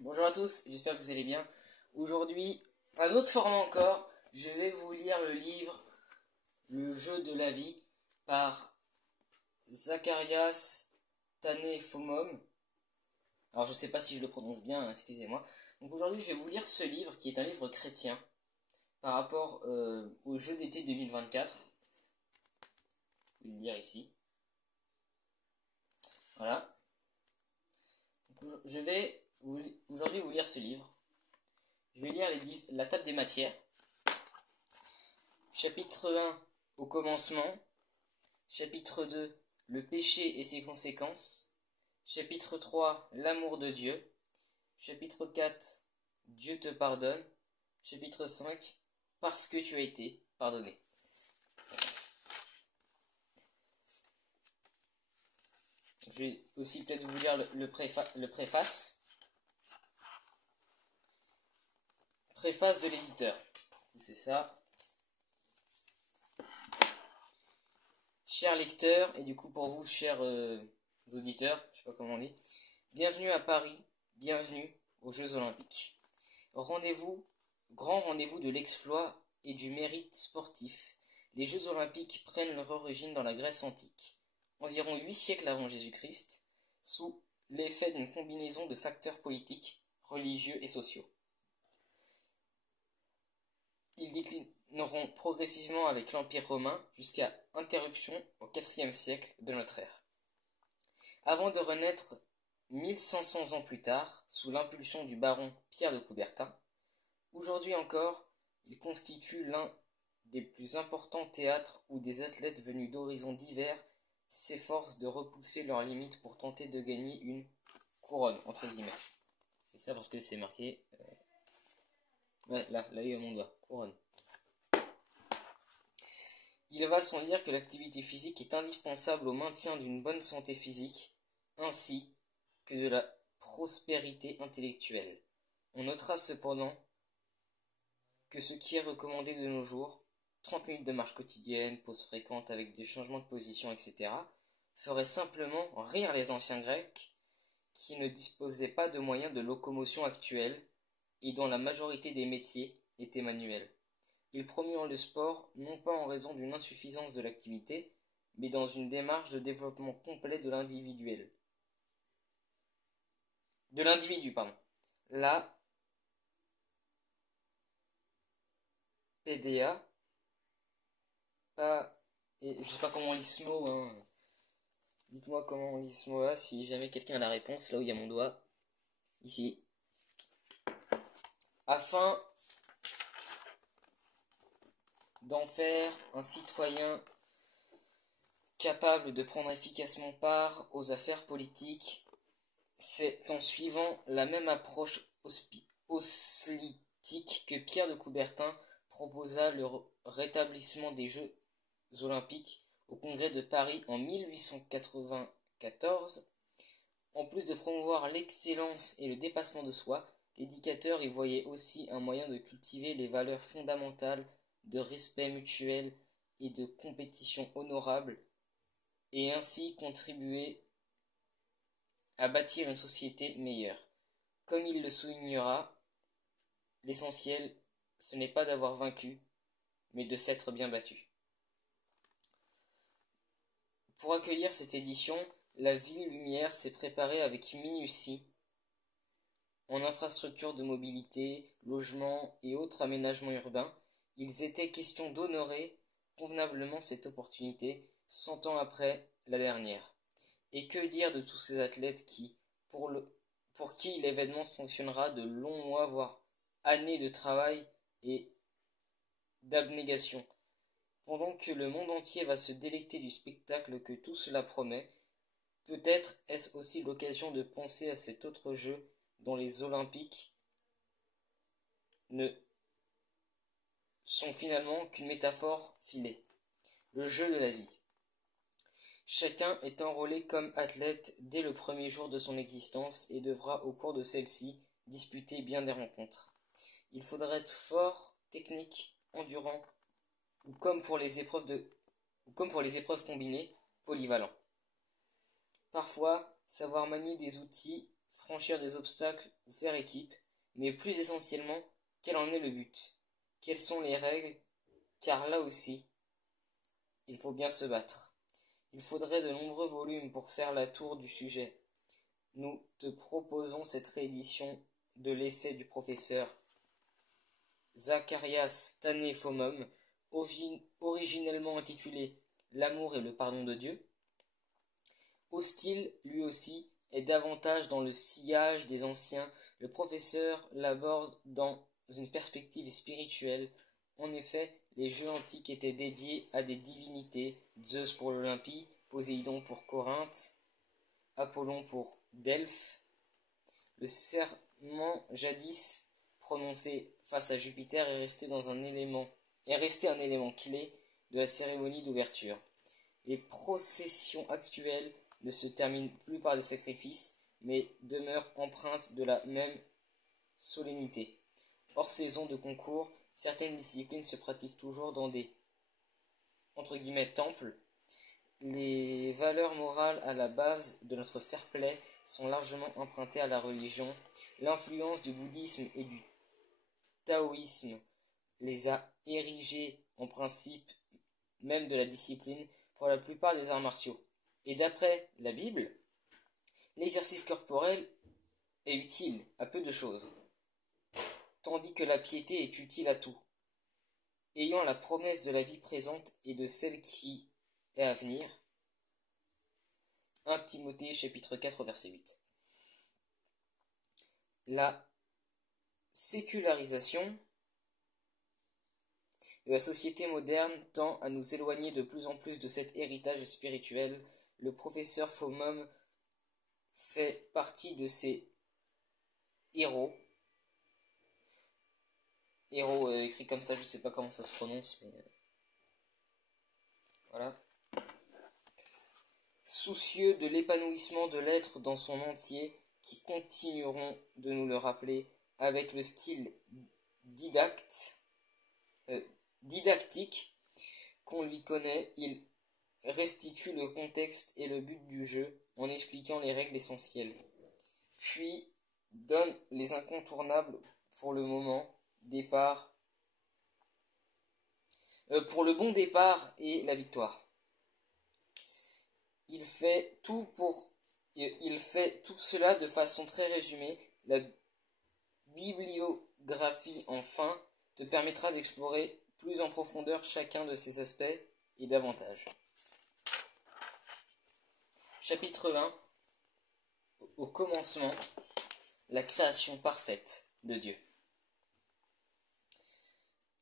Bonjour à tous, j'espère que vous allez bien. Aujourd'hui, un autre format encore, je vais vous lire le livre Le jeu de la vie par Zacharias Tanefomom. Alors je ne sais pas si je le prononce bien, hein, excusez-moi. Donc aujourd'hui je vais vous lire ce livre qui est un livre chrétien par rapport au jeu d'été 2024. Je vais le lire ici. Voilà. Donc, je vais aujourd'hui vous lire ce livre. Je vais lire la table des matières. Chapitre 1, au commencement. Chapitre 2, le péché et ses conséquences. Chapitre 3, l'amour de Dieu. Chapitre 4, Dieu te pardonne. Chapitre 5, parce que tu as été pardonné. Je vais aussi peut-être vous lire le préface. Préface de l'éditeur. C'est ça. Chers lecteurs, et du coup pour vous, chers auditeurs, je sais pas comment on dit, bienvenue à Paris, bienvenue aux Jeux Olympiques. Grand rendez-vous de l'exploit et du mérite sportif. Les Jeux Olympiques prennent leur origine dans la Grèce antique, environ 8 siècles avant Jésus-Christ, sous l'effet d'une combinaison de facteurs politiques, religieux et sociaux. Ils déclineront progressivement avec l'Empire romain jusqu'à interruption au IVe siècle de notre ère. Avant de renaître 1500 ans plus tard, sous l'impulsion du baron Pierre de Coubertin, aujourd'hui encore, il constitue l'un des plus importants théâtres où des athlètes venus d'horizons divers s'efforcent de repousser leurs limites pour tenter de gagner une couronne, entre guillemets. Et ça parce que c'est marqué... Ouais, là, il y a mon doigt, couronne. Il va sans dire que l'activité physique est indispensable au maintien d'une bonne santé physique, ainsi que de la prospérité intellectuelle. On notera cependant que ce qui est recommandé de nos jours, 30 minutes de marche quotidienne, pauses fréquentes avec des changements de position, etc., ferait simplement rire les anciens Grecs qui ne disposaient pas de moyens de locomotion actuels et dont la majorité des métiers étaient manuels. Ils promurent le sport non pas en raison d'une insuffisance de l'activité, mais dans une démarche de développement complet de l'individu. La PDA, je sais pas comment on lit ce mot, hein. Dites-moi comment on lit ce mot-là, si jamais quelqu'un a la réponse, là où il y a mon doigt, ici. Afin d'en faire un citoyen capable de prendre efficacement part aux affaires politiques, c'est en suivant la même approche hoplitique que Pierre de Coubertin proposa le rétablissement des Jeux Olympiques au Congrès de Paris en 1894. En plus de promouvoir l'excellence et le dépassement de soi, l'éducateur y voyait aussi un moyen de cultiver les valeurs fondamentales de respect mutuel et de compétition honorable, et ainsi contribuer à bâtir une société meilleure. Comme il le soulignera, l'essentiel, ce n'est pas d'avoir vaincu, mais de s'être bien battu. Pour accueillir cette édition, la Ville Lumière s'est préparée avec minutie en infrastructures de mobilité, logements et autres aménagements urbains. Il était question d'honorer convenablement cette opportunité 100 ans après la dernière. Et que dire de tous ces athlètes pour qui l'événement sanctionnera de longs mois, voire années de travail et d'abnégation. Pendant que le monde entier va se délecter du spectacle que tout cela promet, peut-être est-ce aussi l'occasion de penser à cet autre jeu dont les Olympiques ne sont finalement qu'une métaphore filée, le jeu de la vie. Chacun est enrôlé comme athlète dès le premier jour de son existence et devra au cours de celle-ci disputer bien des rencontres. Il faudra être fort, technique, endurant, ou comme pour les épreuves combinées, polyvalent. Parfois, savoir manier des outils franchir des obstacles ou faire équipe, mais plus essentiellement, quel en est le but? Quelles sont les règles? Car là aussi, il faut bien se battre. Il faudrait de nombreux volumes pour faire la tour du sujet. Nous te proposons cette réédition de l'essai du professeur Zacharias Tanephomum, originellement intitulé L'amour et le pardon de Dieu. Hostile, lui aussi, est davantage dans le sillage des anciens. Le professeur l'aborde dans une perspective spirituelle. En effet, les jeux antiques étaient dédiés à des divinités, Zeus pour l'Olympie, Poséidon pour Corinthe, Apollon pour Delphes. Le serment jadis prononcé face à Jupiter est resté un élément clé de la cérémonie d'ouverture. Les processions actuelles ne se terminent plus par des sacrifices, mais demeurent empreintes de la même solennité. Hors saison de concours, certaines disciplines se pratiquent toujours dans des entre guillemets temples. Les valeurs morales à la base de notre fair-play sont largement empruntées à la religion. L'influence du bouddhisme et du taoïsme les a érigés en principe même de la discipline pour la plupart des arts martiaux. Et d'après la Bible, l'exercice corporel est utile à peu de choses, tandis que la piété est utile à tout. Ayant la promesse de la vie présente et de celle qui est à venir. 1 Timothée chapitre 4 verset 8. La sécularisation de la société moderne tend à nous éloigner de plus en plus de cet héritage spirituel. Le professeur Fomum fait partie de ces héros. Héros écrit comme ça, je sais pas comment ça se prononce, mais voilà. Soucieux de l'épanouissement de l'être dans son entier, qui continueront de nous le rappeler avec le style didactique qu'on lui connaît. Il restitue le contexte et le but du jeu en expliquant les règles essentielles, puis donne les incontournables pour le bon départ et la victoire. Il fait tout cela de façon très résumée. La bibliographie, enfin, te permettra d'explorer plus en profondeur chacun de ces aspects et davantage. Chapitre 1. Au commencement, la création parfaite de Dieu.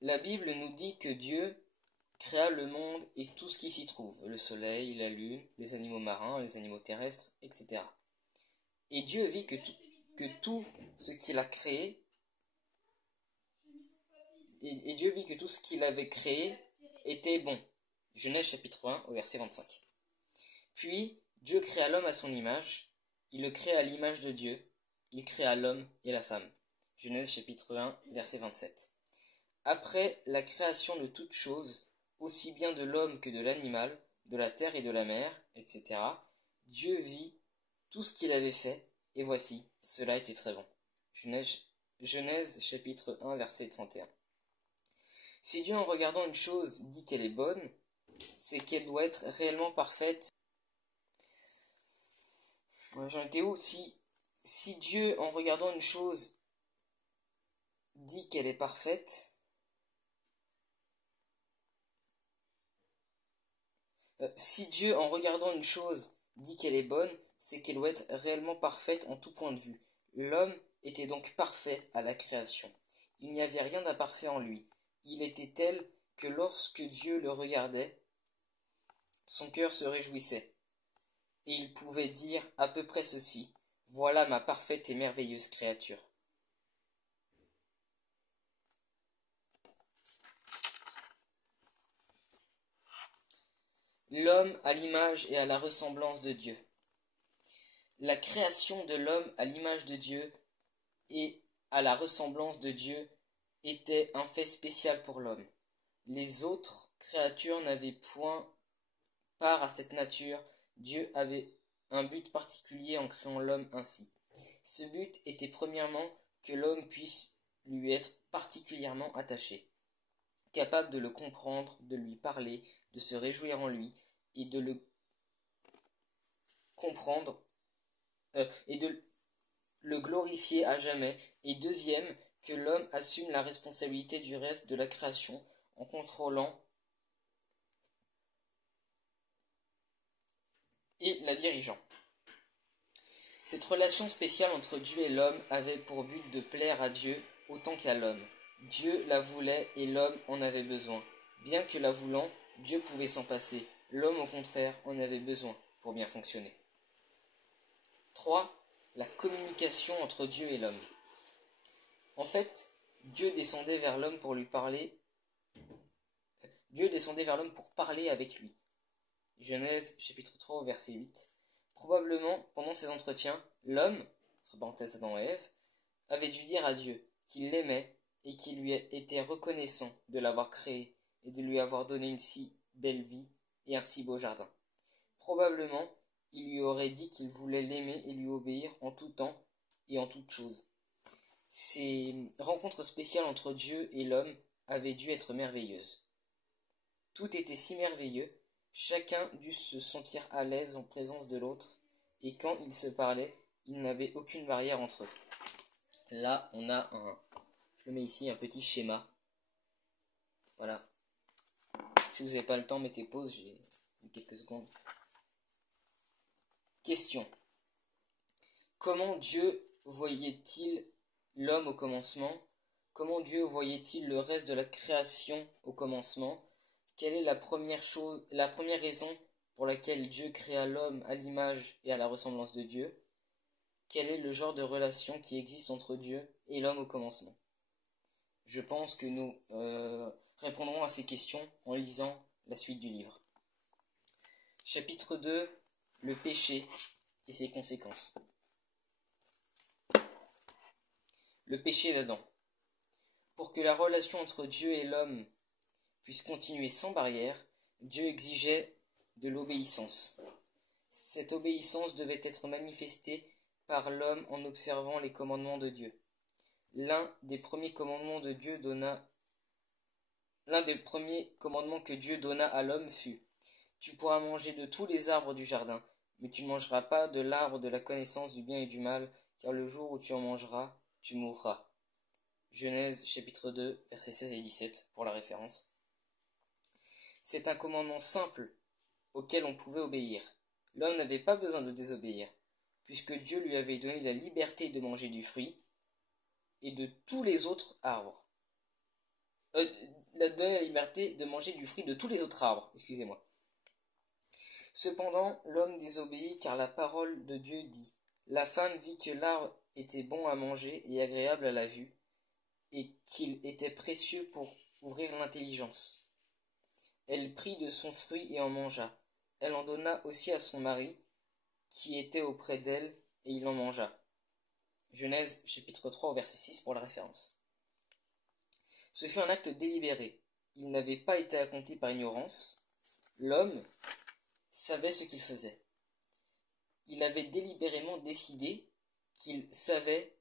La Bible nous dit que Dieu créa le monde et tout ce qui s'y trouve, le soleil, la lune, les animaux marins, les animaux terrestres, etc. Et Dieu vit que tout ce qu'il a créé, et Dieu vit que tout ce qu'il avait créé était bon. Genèse chapitre 1 au verset 25. Puis Dieu créa l'homme à son image, il le créa à l'image de Dieu, il créa l'homme et la femme. Genèse chapitre 1 verset 27. Après la création de toutes choses, aussi bien de l'homme que de l'animal, de la terre et de la mer, etc., Dieu vit tout ce qu'il avait fait, et voici, cela était très bon. Genèse chapitre 1 verset 31. Si Dieu en regardant une chose dit qu'elle est bonne, c'est qu'elle doit être réellement parfaite. J'en étais où? Si Dieu en regardant une chose dit qu'elle est parfaite, si Dieu, en regardant une chose, dit qu'elle est bonne, c'est qu'elle doit être réellement parfaite en tout point de vue. L'homme était donc parfait à la création. Il n'y avait rien d'imparfait en lui. Il était tel que lorsque Dieu le regardait, son cœur se réjouissait. Et il pouvait dire à peu près ceci: voilà ma parfaite et merveilleuse créature. L'homme à l'image et à la ressemblance de Dieu. La création de l'homme à l'image de Dieu et à la ressemblance de Dieu était un fait spécial pour l'homme. Les autres créatures n'avaient point part à cette nature. Dieu avait un but particulier en créant l'homme ainsi. Ce but était premièrement que l'homme puisse lui être particulièrement attaché, capable de le comprendre, de lui parler, de se réjouir en lui, et de le comprendre, et de le glorifier à jamais. Et deuxième, que l'homme assume la responsabilité du reste de la création en contrôlant et la dirigeant. Cette relation spéciale entre Dieu et l'homme avait pour but de plaire à Dieu autant qu'à l'homme. Dieu la voulait et l'homme en avait besoin. Bien que la voulant, Dieu pouvait s'en passer. L'homme, au contraire, en avait besoin pour bien fonctionner. 3. La communication entre Dieu et l'homme. En fait, Dieu descendait vers l'homme pour lui parler. Dieu descendait vers l'homme pour parler avec lui. Genèse chapitre 3 verset 8. Probablement, pendant ces entretiens, l'homme, entre parenthèses Adam et Ève, avait dû dire à Dieu qu'il l'aimait et qu'il lui était reconnaissant de l'avoir créé et de lui avoir donné une si belle vie et un si beau jardin. Probablement, il lui aurait dit qu'il voulait l'aimer et lui obéir en tout temps et en toutes choses. Ces rencontres spéciales entre Dieu et l'homme avaient dû être merveilleuses. Tout était si merveilleux, chacun dut se sentir à l'aise en présence de l'autre, et quand ils se parlaient, il n'avait aucune barrière entre eux. Là, on a je le mets ici, un petit schéma. Voilà. Si vous n'avez pas le temps, mettez pause, j'ai quelques secondes. Question. Comment Dieu voyait-il l'homme au commencement? Comment Dieu voyait-il le reste de la création au commencement? Quelle est la première raison pour laquelle Dieu créa l'homme à l'image et à la ressemblance de Dieu? Quel est le genre de relation qui existe entre Dieu et l'homme au commencement? Je pense que nous répondrons à ces questions en lisant la suite du livre. Chapitre 2. Le péché et ses conséquences. Le péché d'Adam. Pour que la relation entre Dieu et l'homme puisse continuer sans barrière, Dieu exigeait de l'obéissance. Cette obéissance devait être manifestée par l'homme en observant les commandements de Dieu. L'un des premiers commandements que Dieu donna à l'homme fut: Tu pourras manger de tous les arbres du jardin, mais tu ne mangeras pas de l'arbre de la connaissance du bien et du mal, car le jour où tu en mangeras, tu mourras. Genèse chapitre 2, versets 16 et 17 pour la référence. C'est un commandement simple auquel on pouvait obéir. L'homme n'avait pas besoin de désobéir, puisque Dieu lui avait donné la liberté de manger du fruit et de tous les autres arbres. Il a donné la liberté de manger du fruit de tous les autres arbres, excusez-moi. Cependant, l'homme désobéit car la parole de Dieu dit: La femme vit que l'arbre était bon à manger et agréable à la vue, et qu'il était précieux pour ouvrir l'intelligence. Elle prit de son fruit et en mangea. Elle en donna aussi à son mari, qui était auprès d'elle, et il en mangea. Genèse chapitre 3 verset 6 pour la référence. Ce fut un acte délibéré. Il n'avait pas été accompli par ignorance. L'homme savait ce qu'il faisait. Il avait délibérément décidé qu'il savait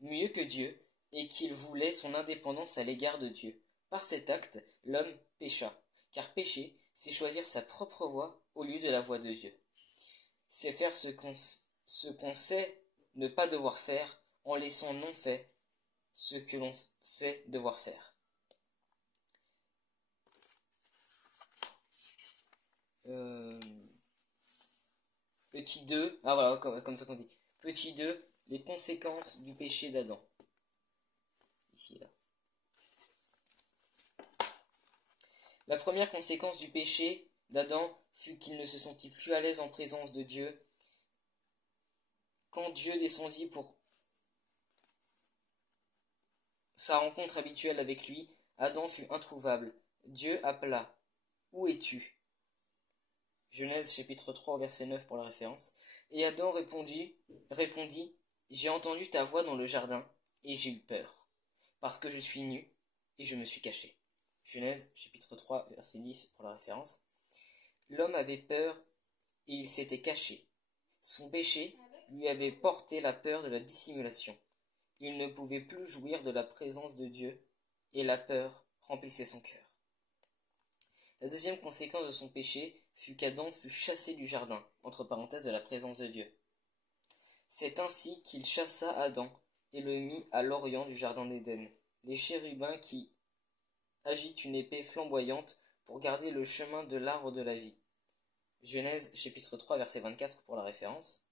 mieux que Dieu et qu'il voulait son indépendance à l'égard de Dieu. Par cet acte, l'homme pécha, car pécher, c'est choisir sa propre voie au lieu de la voie de Dieu. C'est faire ce qu'on sait ne pas devoir faire en laissant non fait ce que l'on sait devoir faire. Petit 2, ah voilà, comme ça qu'on dit. Petit 2, les conséquences du péché d'Adam. Ici, là. La première conséquence du péché d'Adam fut qu'il ne se sentit plus à l'aise en présence de Dieu. Quand Dieu descendit pour sa rencontre habituelle avec lui, Adam fut introuvable. Dieu appela: Où es-tu? Genèse chapitre 3 verset 9 pour la référence. Et Adam répondit: J'ai entendu ta voix dans le jardin, et j'ai eu peur, parce que je suis nu, et je me suis caché. Genèse chapitre 3 verset 10 pour la référence. L'homme avait peur, et il s'était caché. Son péché lui avait porté la peur de la dissimulation. Il ne pouvait plus jouir de la présence de Dieu, et la peur remplissait son cœur. La deuxième conséquence de son péché fut qu'Adam fut chassé du jardin, entre parenthèses de la présence de Dieu. C'est ainsi qu'il chassa Adam et le mit à l'orient du jardin d'Éden, les chérubins qui agitent une épée flamboyante pour garder le chemin de l'arbre de la vie. Genèse chapitre 3 verset 24 pour la référence.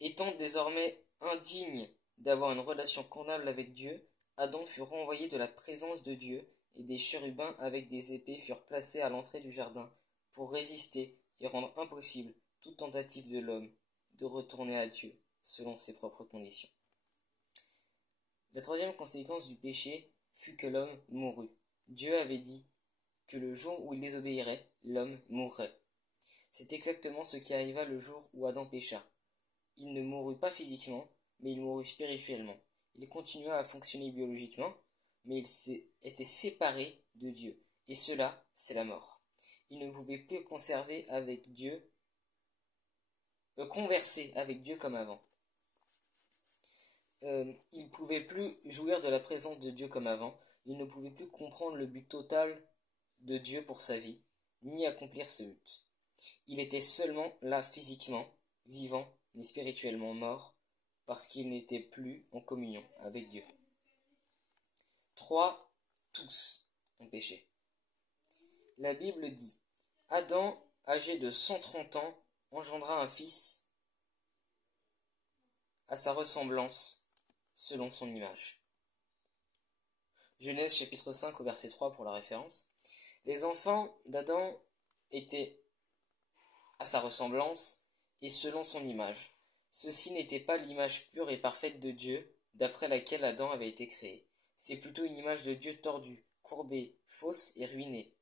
Étant désormais indigne d'avoir une relation convenable avec Dieu, Adam fut renvoyé de la présence de Dieu et des chérubins avec des épées furent placés à l'entrée du jardin pour résister et rendre impossible toute tentative de l'homme de retourner à Dieu selon ses propres conditions. La troisième conséquence du péché fut que l'homme mourut. Dieu avait dit que le jour où il désobéirait, l'homme mourrait. C'est exactement ce qui arriva le jour où Adam pécha. Il ne mourut pas physiquement, mais il mourut spirituellement. Il continua à fonctionner biologiquement, mais il était séparé de Dieu. Et cela, c'est la mort. Il ne pouvait plus converser avec Dieu comme avant. Il ne pouvait plus jouir de la présence de Dieu comme avant. Il ne pouvait plus comprendre le but total de Dieu pour sa vie, ni accomplir ce but. Il était seulement là physiquement, vivant, mais spirituellement mort, parce qu'il n'était plus en communion avec Dieu. 3. Tous ont péché. La Bible dit, Adam, âgé de 130 ans, engendra un fils à sa ressemblance, selon son image. Genèse chapitre 5 au verset 3 pour la référence. Les enfants d'Adam étaient à sa ressemblance et selon son image. Ceci n'était pas l'image pure et parfaite de Dieu, d'après laquelle Adam avait été créé. C'est plutôt une image de Dieu tordue, courbée, fausse et ruinée.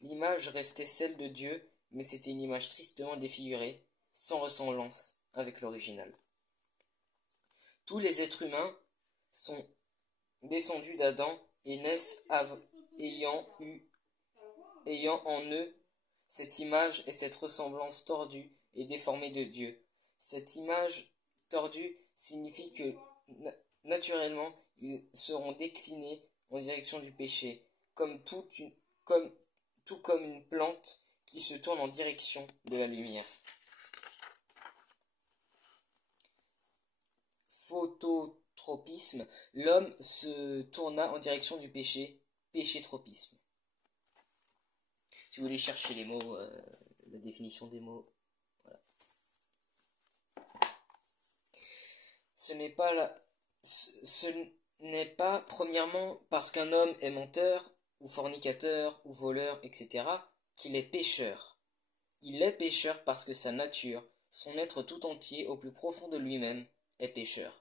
L'image restait celle de Dieu, mais c'était une image tristement défigurée, sans ressemblance avec l'original. Tous les êtres humains sont descendus d'Adam et naissent ayant en eux cette image et cette ressemblance tordue et déformée de Dieu. Cette image tordue signifie que naturellement ils seront déclinés en direction du péché, tout comme une plante qui se tourne en direction de la lumière. Phototropisme, l'homme se tourna en direction du péché, péché-tropisme. Si vous voulez chercher les mots, la définition des mots, voilà. Ce n'est pas premièrement parce qu'un homme est menteur, ou fornicateur, ou voleur, etc., qu'il est pécheur. Il est pécheur parce que sa nature, son être tout entier au plus profond de lui-même, est pécheur.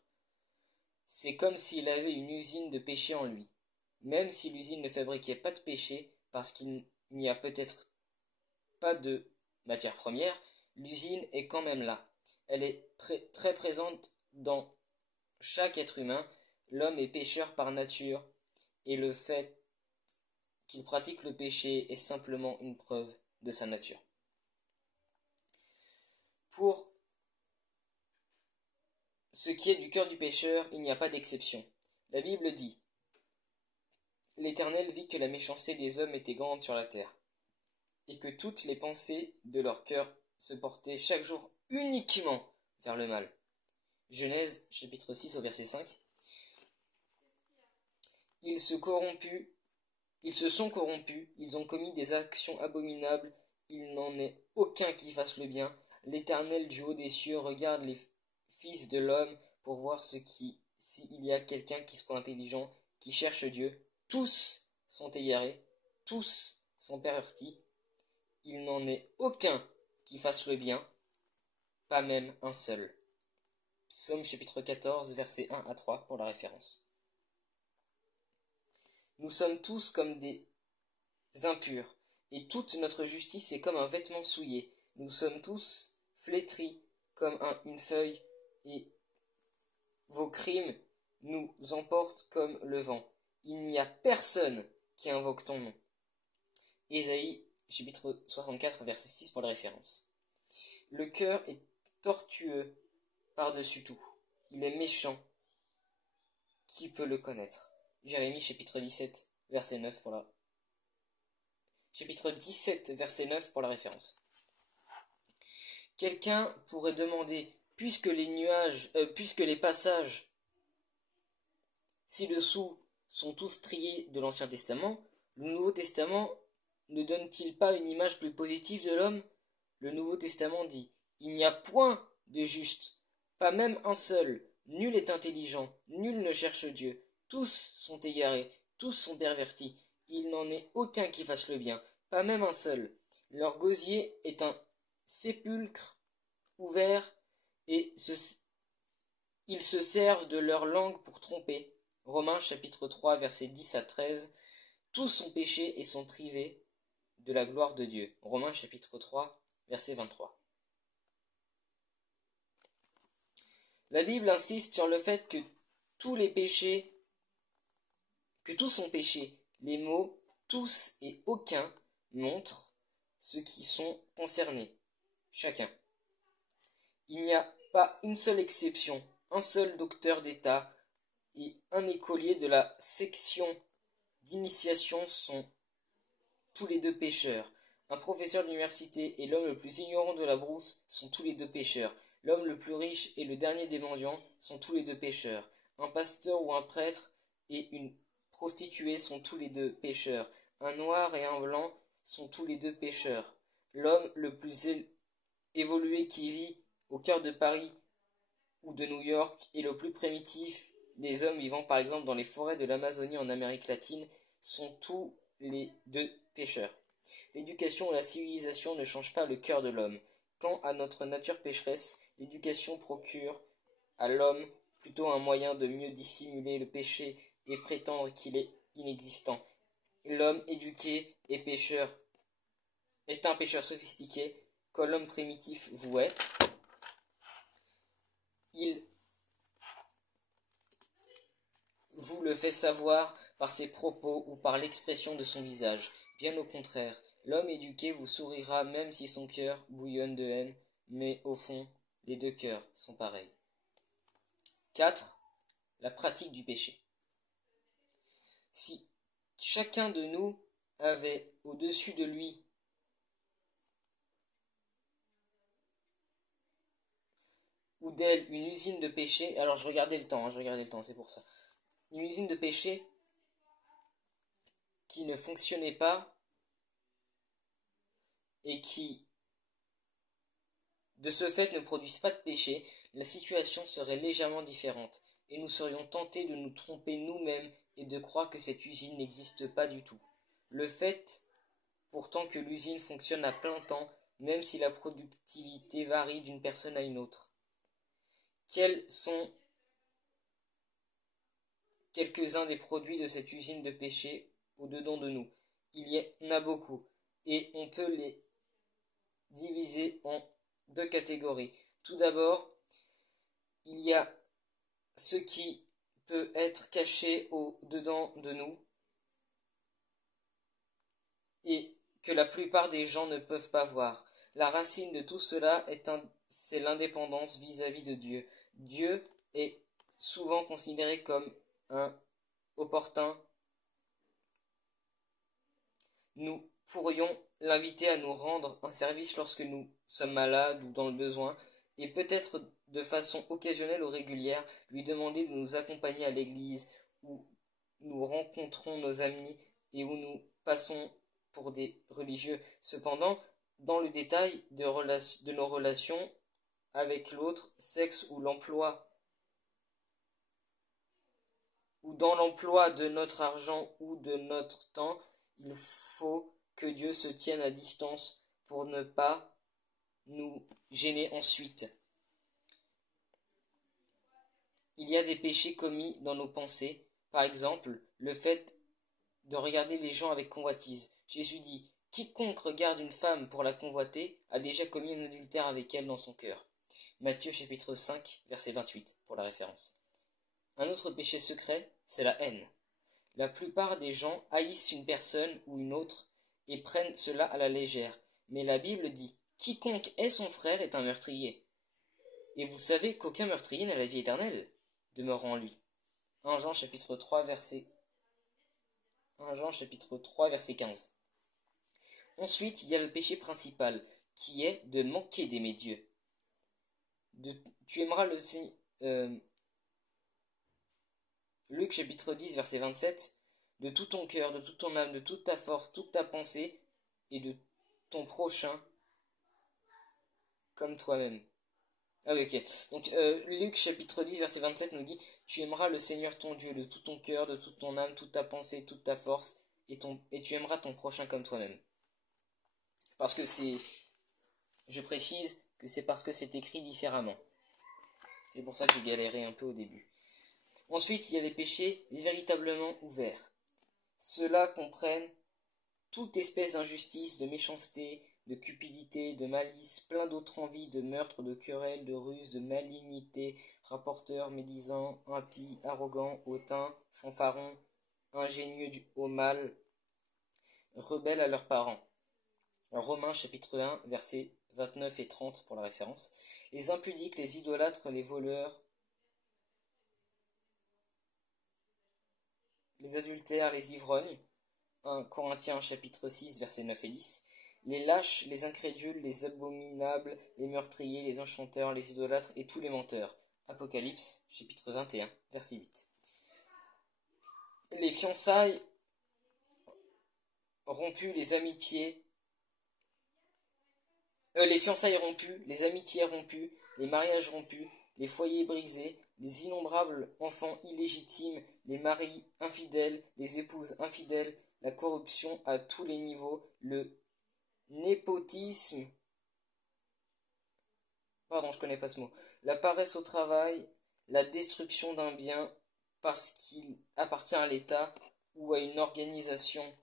C'est comme s'il avait une usine de péché en lui. Même si l'usine ne fabriquait pas de péché, parce qu'il n'y a peut-être pas de matière première, l'usine est quand même là. Elle est très présente dans chaque être humain. L'homme est pécheur par nature, et le fait qu'il pratique le péché est simplement une preuve de sa nature. Pour ce qui est du cœur du pécheur, il n'y a pas d'exception. La Bible dit, l'Éternel vit que la méchanceté des hommes était grande sur la terre, et que toutes les pensées de leur cœur se portaient chaque jour uniquement vers le mal. Genèse chapitre 6 au verset 5. Ils se sont corrompus, ils ont commis des actions abominables, il n'en est aucun qui fasse le bien. L'Éternel du haut des cieux regarde les fils de l'homme pour voir s'il y a quelqu'un qui soit intelligent, qui cherche Dieu. Tous sont égarés, tous sont pervertis. Il n'en est aucun qui fasse le bien, pas même un seul. Psaume chapitre 14, versets 1 à 3 pour la référence. Nous sommes tous comme des impurs, et toute notre justice est comme un vêtement souillé. Nous sommes tous flétris comme une feuille, et vos crimes nous emportent comme le vent. Il n'y a personne qui invoque ton nom. Ésaïe, chapitre 64, verset 6 pour la référence. Le cœur est tortueux par-dessus tout. Il est méchant. Qui peut le connaître? Jérémie chapitre 17, verset 9 pour la... Chapitre 17, verset 9 pour la référence. Quelqu'un pourrait demander, puisque les passages ci-dessous sont tous triés de l'Ancien Testament, le Nouveau Testament ne donne-t-il pas une image plus positive de l'homme? Le Nouveau Testament dit, il n'y a point de juste, pas même un seul, nul est intelligent, nul ne cherche Dieu, tous sont égarés, tous sont pervertis, il n'en est aucun qui fasse le bien, pas même un seul. Leur gosier est un sépulcre ouvert, et ils se servent de leur langue pour tromper. Romains chapitre 3 versets 10 à 13. Tous sont péchés et sont privés de la gloire de Dieu. Romains chapitre 3 verset 23. La Bible insiste sur le fait que tous sont péchés. Les mots tous et aucun montrent ceux qui sont concernés. Chacun. Il n'y a pas une seule exception, un seul docteur d'État et un écolier de la section d'initiation sont tous les deux pécheurs. Un professeur d'université et l'homme le plus ignorant de la brousse sont tous les deux pécheurs. L'homme le plus riche et le dernier des mendiants sont tous les deux pécheurs. Un pasteur ou un prêtre et une prostituée sont tous les deux pécheurs. Un noir et un blanc sont tous les deux pécheurs. L'homme le plus évolué qui vit au cœur de Paris ou de New York et le plus primitif des hommes vivant par exemple dans les forêts de l'Amazonie en Amérique latine sont tous les deux pécheurs. L'éducation ou la civilisation ne changent pas le cœur de l'homme. Quant à notre nature pécheresse, l'éducation procure à l'homme plutôt un moyen de mieux dissimuler le péché et prétendre qu'il est inexistant. L'homme éduqué est un pécheur sophistiqué, quand l'homme primitif vouait. Il vous le fait savoir par ses propos ou par l'expression de son visage. Bien au contraire, l'homme éduqué vous sourira même si son cœur bouillonne de haine, mais au fond, les deux cœurs sont pareils. 4. La pratique du péché. Si chacun de nous avait au-dessus de lui ou d'elle une usine de péché, alors je regardais le temps, c'est pour ça. Une usine de péché qui ne fonctionnait pas et qui, de ce fait, ne produisent pas de péché, la situation serait légèrement différente et nous serions tentés de nous tromper nous-mêmes et de croire que cette usine n'existe pas du tout. Le fait, pourtant, que l'usine fonctionne à plein temps, même si la productivité varie d'une personne à une autre. Quels sont quelques-uns des produits de cette usine de péché au-dedans de nous? Il y en a beaucoup, et on peut les diviser en deux catégories. Tout d'abord, il y a ce qui peut être caché au-dedans de nous et que la plupart des gens ne peuvent pas voir. La racine de tout cela c'est l'indépendance vis-à-vis de Dieu. Dieu est souvent considéré comme un opportun. Nous pourrions l'inviter à nous rendre un service lorsque nous sommes malades ou dans le besoin, et peut-être de façon occasionnelle ou régulière, lui demander de nous accompagner à l'église, où nous rencontrons nos amis et où nous passons pour des religieux. Cependant, dans le détail de nos relations avec l'autre, sexe ou l'emploi, ou dans l'emploi de notre argent ou de notre temps, il faut que Dieu se tienne à distance pour ne pas nous gêner ensuite. Il y a des péchés commis dans nos pensées, par exemple le fait de regarder les gens avec convoitise. Jésus dit « Quiconque regarde une femme pour la convoiter a déjà commis un adultère avec elle dans son cœur. » Matthieu chapitre 5, verset 28 pour la référence. Un autre péché secret, c'est la haine. La plupart des gens haïssent une personne ou une autre et prennent cela à la légère. Mais la Bible dit « Quiconque est son frère est un meurtrier. » Et vous savez qu'aucun meurtrier n'a la vie éternelle demeurant en lui. 1 Jean chapitre 3 verset 15. Ensuite, il y a le péché principal, qui est de manquer d'aimer Dieu. Tu aimeras le Seigneur. Luc chapitre 10 verset 27. De tout ton cœur, de toute ton âme, de toute ta force, toute ta pensée, et de ton prochain comme toi-même. Ah oui, ok. Donc, Luc chapitre 10 verset 27 nous dit, tu aimeras le Seigneur ton Dieu de tout ton cœur, de toute ton âme, toute ta pensée, toute ta force, et tu aimeras ton prochain comme toi-même. Parce que je précise que c'est parce que c'est écrit différemment. C'est pour ça que j'ai galéré un peu au début. Ensuite, il y a les péchés véritablement ouverts. Ceux-là comprennent toute espèce d'injustice, de méchanceté, de cupidité, de malice, plein d'autres envies, de meurtre, de querelle, de ruse, de malignité, rapporteurs, médisants, impies, arrogants, hautains, fanfarons, ingénieux au mal, rebelles à leurs parents. Romains chapitre 1, versets 29 et 30 pour la référence. Les impudiques, les idolâtres, les voleurs, les adultères, les ivrognes. 1 Corinthiens chapitre 6, versets 9 et 10. Les lâches, les incrédules, les abominables, les meurtriers, les enchanteurs, les idolâtres et tous les menteurs. Apocalypse chapitre 21, verset 8. Les fiançailles rompues, les fiançailles rompues, les amitiés rompues, les mariages rompus, les foyers brisés, les innombrables enfants illégitimes, les maris infidèles, les épouses infidèles, la corruption à tous les niveaux, le népotisme, je connais pas ce mot, la paresse au travail, la destruction d'un bien parce qu'il appartient à l'État ou à une organisation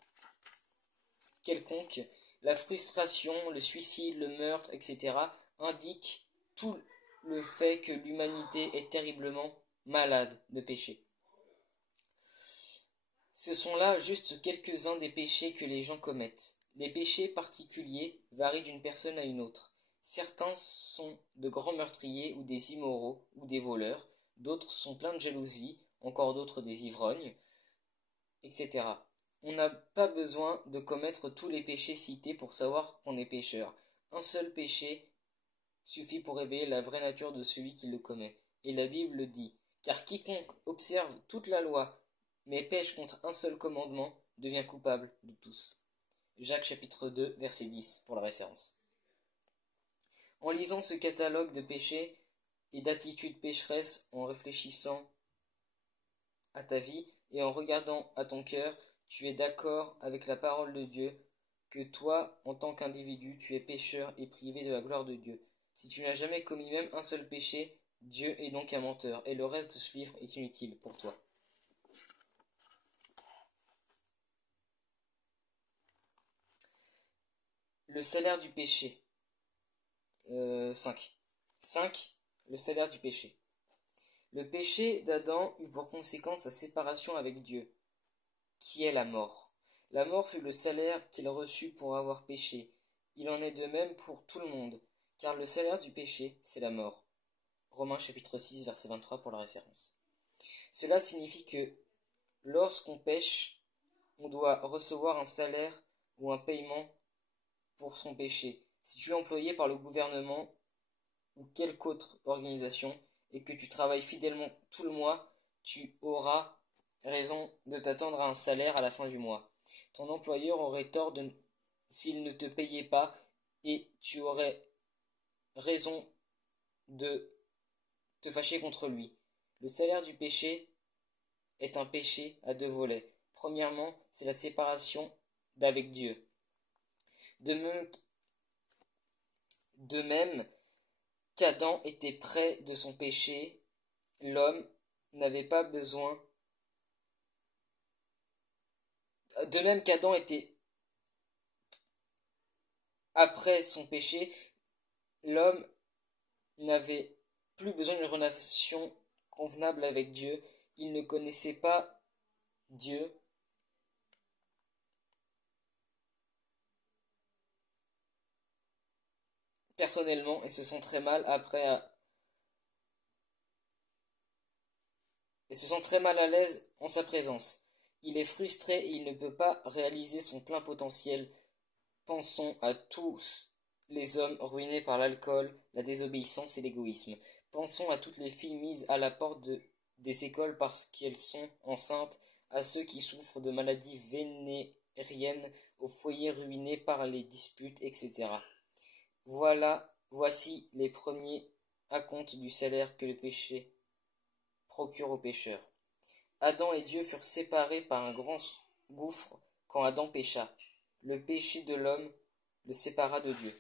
quelconque, la frustration, le suicide, le meurtre, etc., indiquent tout le fait que l'humanité est terriblement malade de péché. Ce sont là juste quelques-uns des péchés que les gens commettent. Les péchés particuliers varient d'une personne à une autre. Certains sont de grands meurtriers ou des immoraux ou des voleurs, d'autres sont pleins de jalousie, encore d'autres des ivrognes, etc. On n'a pas besoin de commettre tous les péchés cités pour savoir qu'on est pécheur. Un seul péché suffit pour révéler la vraie nature de celui qui le commet. Et la Bible dit, car quiconque observe toute la loi, mais pêche contre un seul commandement, devient coupable de tous. Jacques chapitre 2, verset 10 pour la référence. En lisant ce catalogue de péchés et d'attitudes pécheresses, en réfléchissant à ta vie et en regardant à ton cœur, tu es d'accord avec la parole de Dieu que toi, en tant qu'individu, tu es pécheur et privé de la gloire de Dieu. Si tu n'as jamais commis même un seul péché, Dieu est donc un menteur, et le reste de ce livre est inutile pour toi. Le salaire du péché. 5. 5. Le salaire du péché. Le péché d'Adam eut pour conséquence sa séparation avec Dieu, qui est la mort. La mort fut le salaire qu'il reçut pour avoir péché. Il en est de même pour tout le monde, car le salaire du péché, c'est la mort. Romains chapitre 6, verset 23 pour la référence. Cela signifie que lorsqu'on pêche, on doit recevoir un salaire ou un paiement pour son péché. Si tu es employé par le gouvernement ou quelque autre organisation et que tu travailles fidèlement tout le mois, tu auras raison de t'attendre à un salaire à la fin du mois. Ton employeur aurait tort s'il ne te payait pas et tu aurais raison de te fâcher contre lui. Le salaire du péché est un péché à deux volets. Premièrement, c'est la séparation d'avec Dieu. De même qu'Adam était près de son péché, l'homme n'avait pas besoin. De même qu'Adam était après son péché, l'homme n'avait plus besoin d'une relation convenable avec Dieu. Il ne connaissait pas Dieu. Personnellement et se sent très mal après et se sent très mal à l'aise en sa présence. Il est frustré et il ne peut pas réaliser son plein potentiel. Pensons à tous les hommes ruinés par l'alcool, la désobéissance et l'égoïsme. Pensons à toutes les filles mises à la porte des écoles parce qu'elles sont enceintes, à ceux qui souffrent de maladies vénériennes, aux foyers ruinés par les disputes, etc. Voici les premiers acomptes du salaire que le péché procure aux pécheurs. Adam et Dieu furent séparés par un grand gouffre quand Adam pécha. Le péché de l'homme le sépara de Dieu.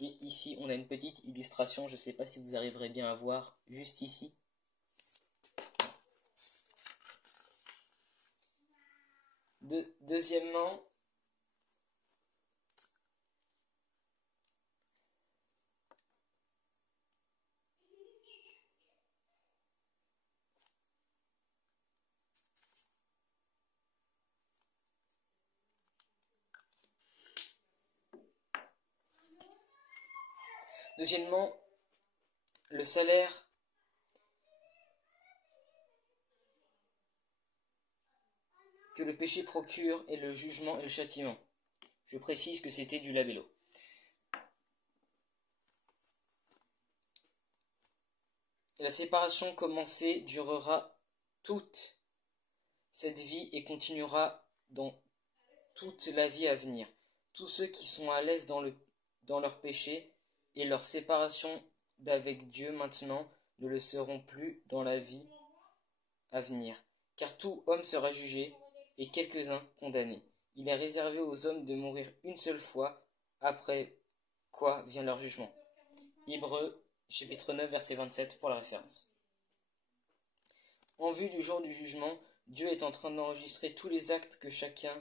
Et ici, on a une petite illustration, je ne sais pas si vous arriverez bien à voir, juste ici. Deuxièmement, le salaire que le péché procure est le jugement et le châtiment. Je précise que c'était du labello. Et la séparation commencée durera toute cette vie et continuera dans toute la vie à venir. Tous ceux qui sont à l'aise dans leur péché et leur séparation d'avec Dieu maintenant ne le seront plus dans la vie à venir. Car tout homme sera jugé et quelques-uns condamnés. Il est réservé aux hommes de mourir une seule fois, après quoi vient leur jugement. Hébreux, chapitre 9, verset 27 pour la référence. En vue du jour du jugement, Dieu est en train d'enregistrer tous les actes que chacun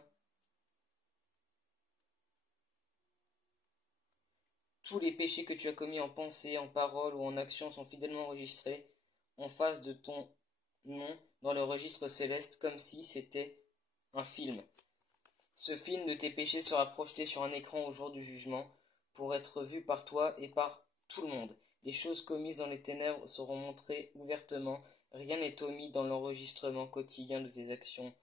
Tous les péchés que tu as commis en pensée, en parole ou en action sont fidèlement enregistrés en face de ton nom dans le registre céleste comme si c'était un film. Ce film de tes péchés sera projeté sur un écran au jour du jugement pour être vu par toi et par tout le monde. Les choses commises dans les ténèbres seront montrées ouvertement. Rien n'est omis dans l'enregistrement quotidien de tes actions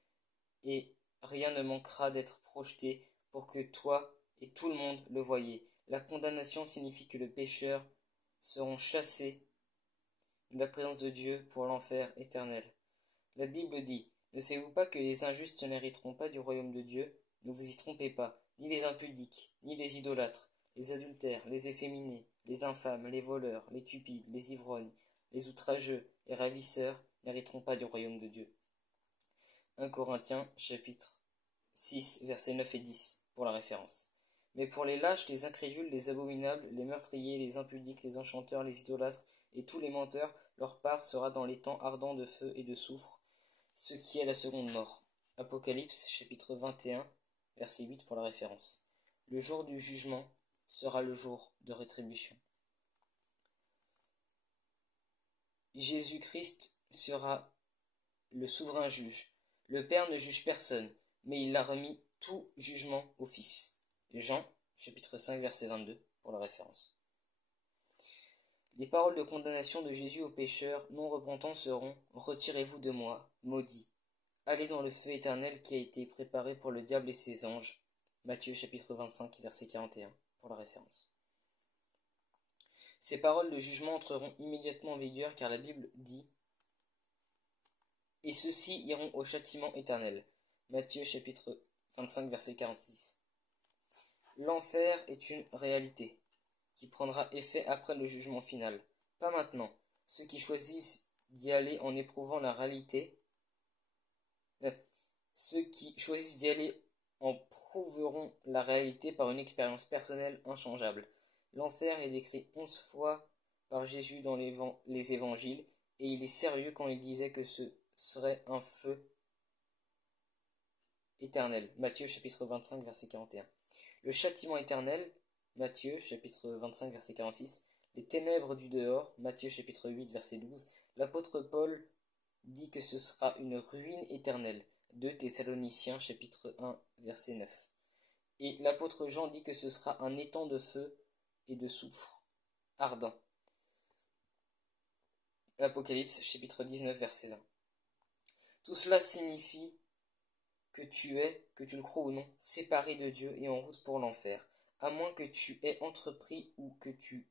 et rien ne manquera d'être projeté pour que toi et tout le monde le voyiez. La condamnation signifie que les pécheurs seront chassés de la présence de Dieu pour l'enfer éternel. La Bible dit, ne savez-vous pas que les injustes n'hériteront pas du royaume de Dieu? Ne vous y trompez pas, ni les impudiques, ni les idolâtres, les adultères, les efféminés, les infâmes, les voleurs, les cupides, les ivrognes, les outrageux, les ravisseurs n'hériteront pas du royaume de Dieu. 1 Corinthiens chapitre 6 versets 9 et 10 pour la référence. Mais pour les lâches, les incrédules, les abominables, les meurtriers, les impudiques, les enchanteurs, les idolâtres et tous les menteurs, leur part sera dans les temps ardents de feu et de soufre, ce qui est la seconde mort. Apocalypse chapitre 21 verset 8 pour la référence. Le jour du jugement sera le jour de rétribution. Jésus-Christ sera le souverain juge. Le Père ne juge personne, mais il a remis tout jugement au Fils. Jean, chapitre 5, verset 22, pour la référence. Les paroles de condamnation de Jésus aux pécheurs non repentants seront « Retirez-vous de moi, maudits. Allez dans le feu éternel qui a été préparé pour le diable et ses anges. » Matthieu, chapitre 25, verset 41, pour la référence. Ces paroles de jugement entreront immédiatement en vigueur car la Bible dit « Et ceux-ci iront au châtiment éternel. » Matthieu, chapitre 25, verset 46. L'enfer est une réalité qui prendra effet après le jugement final. Pas maintenant. Ceux qui choisissent d'y aller en éprouvant la réalité, ceux qui choisissent d'y aller en prouveront la réalité par une expérience personnelle inchangeable. L'enfer est décrit 11 fois par Jésus dans les évangiles, et il est sérieux quand il disait que ce serait un feu éternel. Matthieu chapitre 25 verset 41. Le châtiment éternel, Matthieu chapitre 25 verset 46. Les ténèbres du dehors, Matthieu chapitre 8 verset 12. L'apôtre Paul dit que ce sera une ruine éternelle, 2 Thessaloniciens chapitre 1 verset 9. Et l'apôtre Jean dit que ce sera un étang de feu et de soufre ardent. Apocalypse chapitre 19 verset 20. Tout cela signifie que tu es, que tu le crois ou non, séparé de Dieu et en route pour l'enfer, à moins que tu aies entrepris ou que tu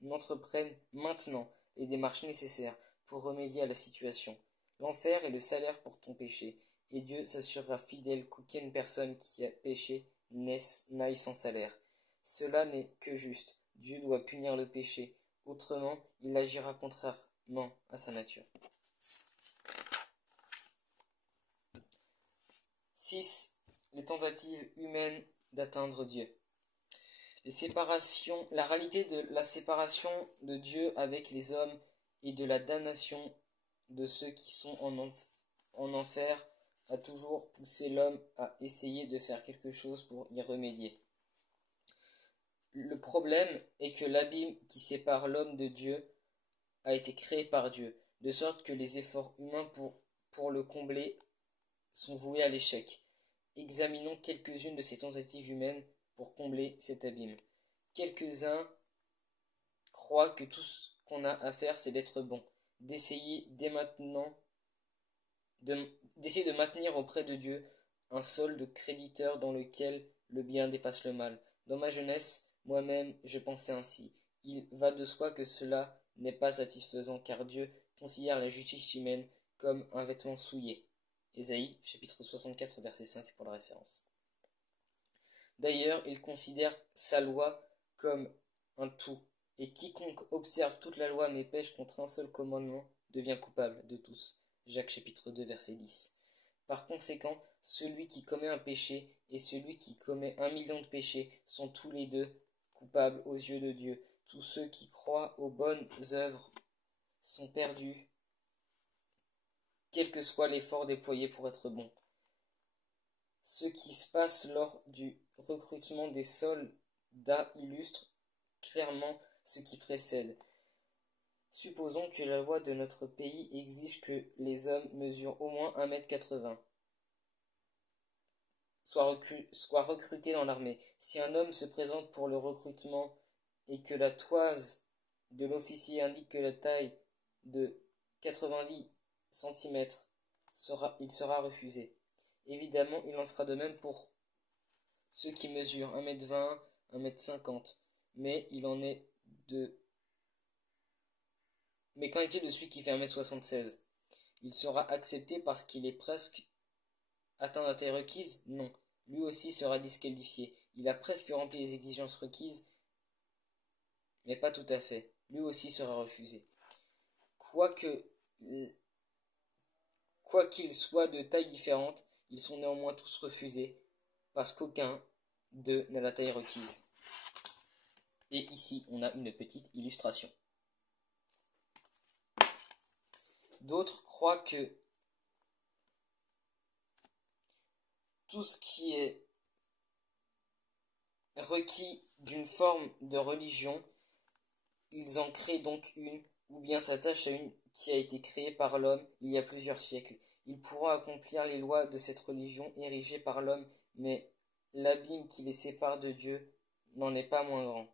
n'entreprennes maintenant les démarches nécessaires pour remédier à la situation. L'enfer est le salaire pour ton péché, et Dieu s'assurera fidèle qu'aucune personne qui a péché n'aille sans salaire. Cela n'est que juste. Dieu doit punir le péché, autrement il agira contrairement à sa nature. 6. Les tentatives humaines d'atteindre Dieu. La réalité de la séparation de Dieu avec les hommes et de la damnation de ceux qui sont en enfer a toujours poussé l'homme à essayer de faire quelque chose pour y remédier. Le problème est que l'abîme qui sépare l'homme de Dieu a été créé par Dieu, de sorte que les efforts humains pour le combler sont voués à l'échec. Examinons quelques-unes de ces tentatives humaines pour combler cet abîme. Quelques-uns croient que tout ce qu'on a à faire, c'est d'être bon, d'essayer de maintenir auprès de Dieu un solde créditeur dans lequel le bien dépasse le mal. Dans ma jeunesse, moi-même, je pensais ainsi. Il va de soi que cela n'est pas satisfaisant, car Dieu considère la justice humaine comme un vêtement souillé. Ésaïe, chapitre 64, verset 5 pour la référence. D'ailleurs, il considère sa loi comme un tout, et quiconque observe toute la loi mais pêche contre un seul commandement devient coupable de tous. Jacques chapitre 2, verset 10. Par conséquent, celui qui commet un péché et celui qui commet 1 million de péchés sont tous les deux coupables aux yeux de Dieu. Tous ceux qui croient aux bonnes œuvres sont perdus, quel que soit l'effort déployé pour être bon. Ce qui se passe lors du recrutement des soldats illustre clairement ce qui précède. Supposons que la loi de notre pays exige que les hommes mesurent au moins 1,80 m, soient recrutés dans l'armée. Si un homme se présente pour le recrutement et que la toise de l'officier indique que la taille de 90 cm, il sera refusé. Évidemment, il en sera de même pour ceux qui mesurent 1,20 m, 1,50 m, mais qu'en est-il de celui qui fait 1,76 m? Il sera accepté parce qu'il est presque atteint la taille requise? Non. Lui aussi sera disqualifié. Il a presque rempli les exigences requises, mais pas tout à fait. Lui aussi sera refusé. Quoi qu'ils soient de tailles différentes, ils sont néanmoins tous refusés, parce qu'aucun d'eux n'a la taille requise. Et ici, on a une petite illustration. D'autres croient que tout ce qui est requis d'une forme de religion, ils en créent donc une, ou bien s'attachent à une qui a été créée par l'homme il y a plusieurs siècles. Ils pourront accomplir les lois de cette religion érigée par l'homme, mais l'abîme qui les sépare de Dieu n'en est pas moins grand.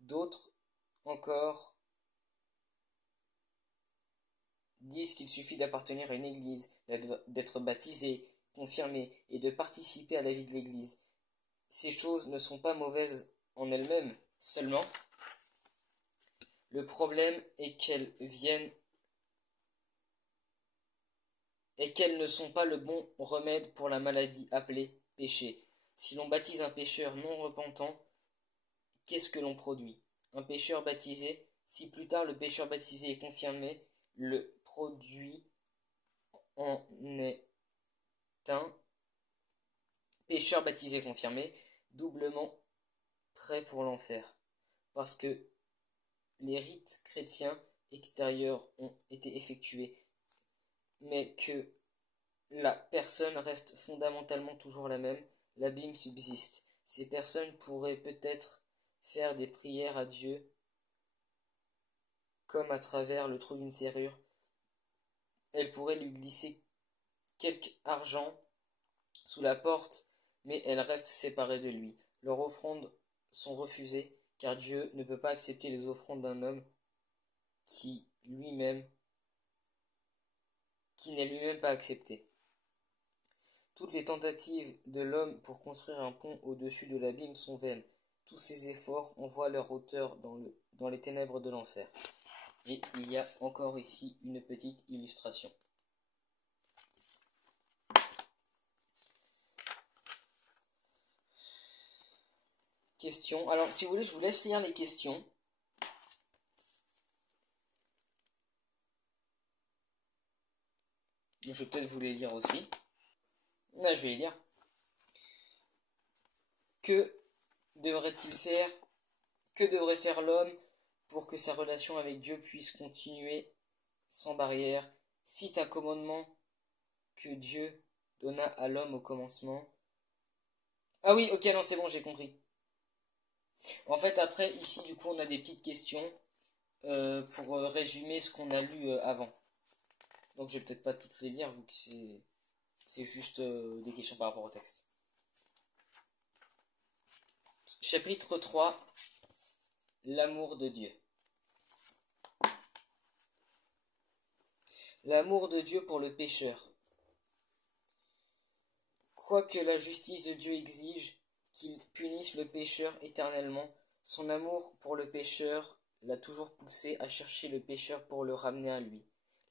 D'autres encore disent qu'il suffit d'appartenir à une église, d'être baptisé, confirmé et de participer à la vie de l'église. Ces choses ne sont pas mauvaises en elles-mêmes, seulement le problème est qu'elles ne sont pas le bon remède pour la maladie appelée péché. Si l'on baptise un pécheur non repentant, qu'est-ce que l'on produit? Un pécheur baptisé. Si plus tard le pécheur baptisé est confirmé, le produit en est un pécheur baptisé confirmé, doublement prêt pour l'enfer, parce que les rites chrétiens extérieurs ont été effectués, mais que la personne reste fondamentalement toujours la même, l'abîme subsiste. Ces personnes pourraient peut-être faire des prières à Dieu comme à travers le trou d'une serrure. Elles pourraient lui glisser quelque argent sous la porte, mais elles restent séparées de lui. Leurs offrandes sont refusées, car Dieu ne peut pas accepter les offrandes d'un homme qui qui n'est lui-même pas accepté. Toutes les tentatives de l'homme pour construire un pont au-dessus de l'abîme sont vaines. Tous ses efforts envoient leur auteur dans les ténèbres de l'enfer. Et il y a encore ici une petite illustration. Question. Alors, si vous voulez, je vous laisse lire les questions. Je vais peut-être vous les lire aussi. Là, je vais les lire. Que devrait-il faire? Que devrait faire l'homme pour que sa relation avec Dieu puisse continuer sans barrière? Cite un commandement que Dieu donna à l'homme au commencement. Ah oui, ok, non, c'est bon, j'ai compris. En fait, après, ici, du coup, on a des petites questions pour résumer ce qu'on a lu avant. Donc, je vais peut-être pas toutes les lire, vu que c'est juste des questions par rapport au texte. Chapitre 3. L'amour de Dieu. L'amour de Dieu pour le pécheur. Quoique la justice de Dieu exige qu'il punisse le pécheur éternellement, son amour pour le pécheur l'a toujours poussé à chercher le pécheur pour le ramener à lui.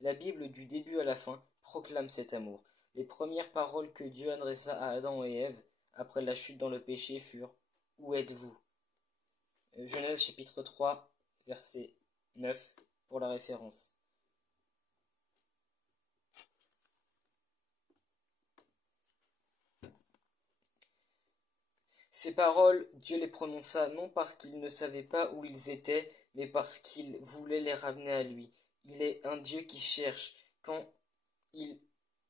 La Bible, du début à la fin, proclame cet amour. Les premières paroles que Dieu adressa à Adam et Ève après la chute dans le péché furent « Où êtes-vous » Genèse chapitre 3, verset 9 pour la référence. Ces paroles, Dieu les prononça non parce qu'il ne savait pas où ils étaient, mais parce qu'il voulait les ramener à lui. Il est un Dieu qui cherche. Quand ils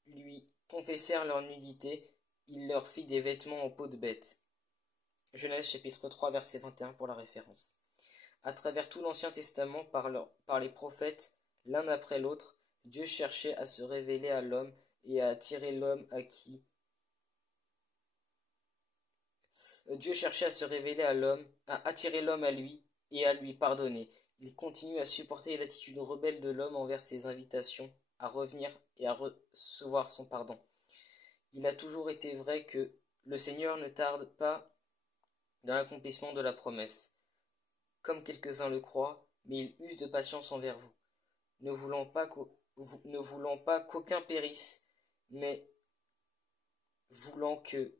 lui confessèrent leur nudité, il leur fit des vêtements en peau de bête. Genèse chapitre 3, verset 21 pour la référence. À travers tout l'Ancien Testament, par les prophètes, l'un après l'autre, Dieu cherchait à se révéler à l'homme et à attirer l'homme à qui Dieu cherchait à se révéler à l'homme, à attirer l'homme à lui et à lui pardonner. Il continue à supporter l'attitude rebelle de l'homme envers ses invitations à revenir et à recevoir son pardon. Il a toujours été vrai que le Seigneur ne tarde pas dans l'accomplissement de la promesse, comme quelques-uns le croient, mais il use de patience envers vous, ne voulant pas qu'aucun périsse, mais voulant que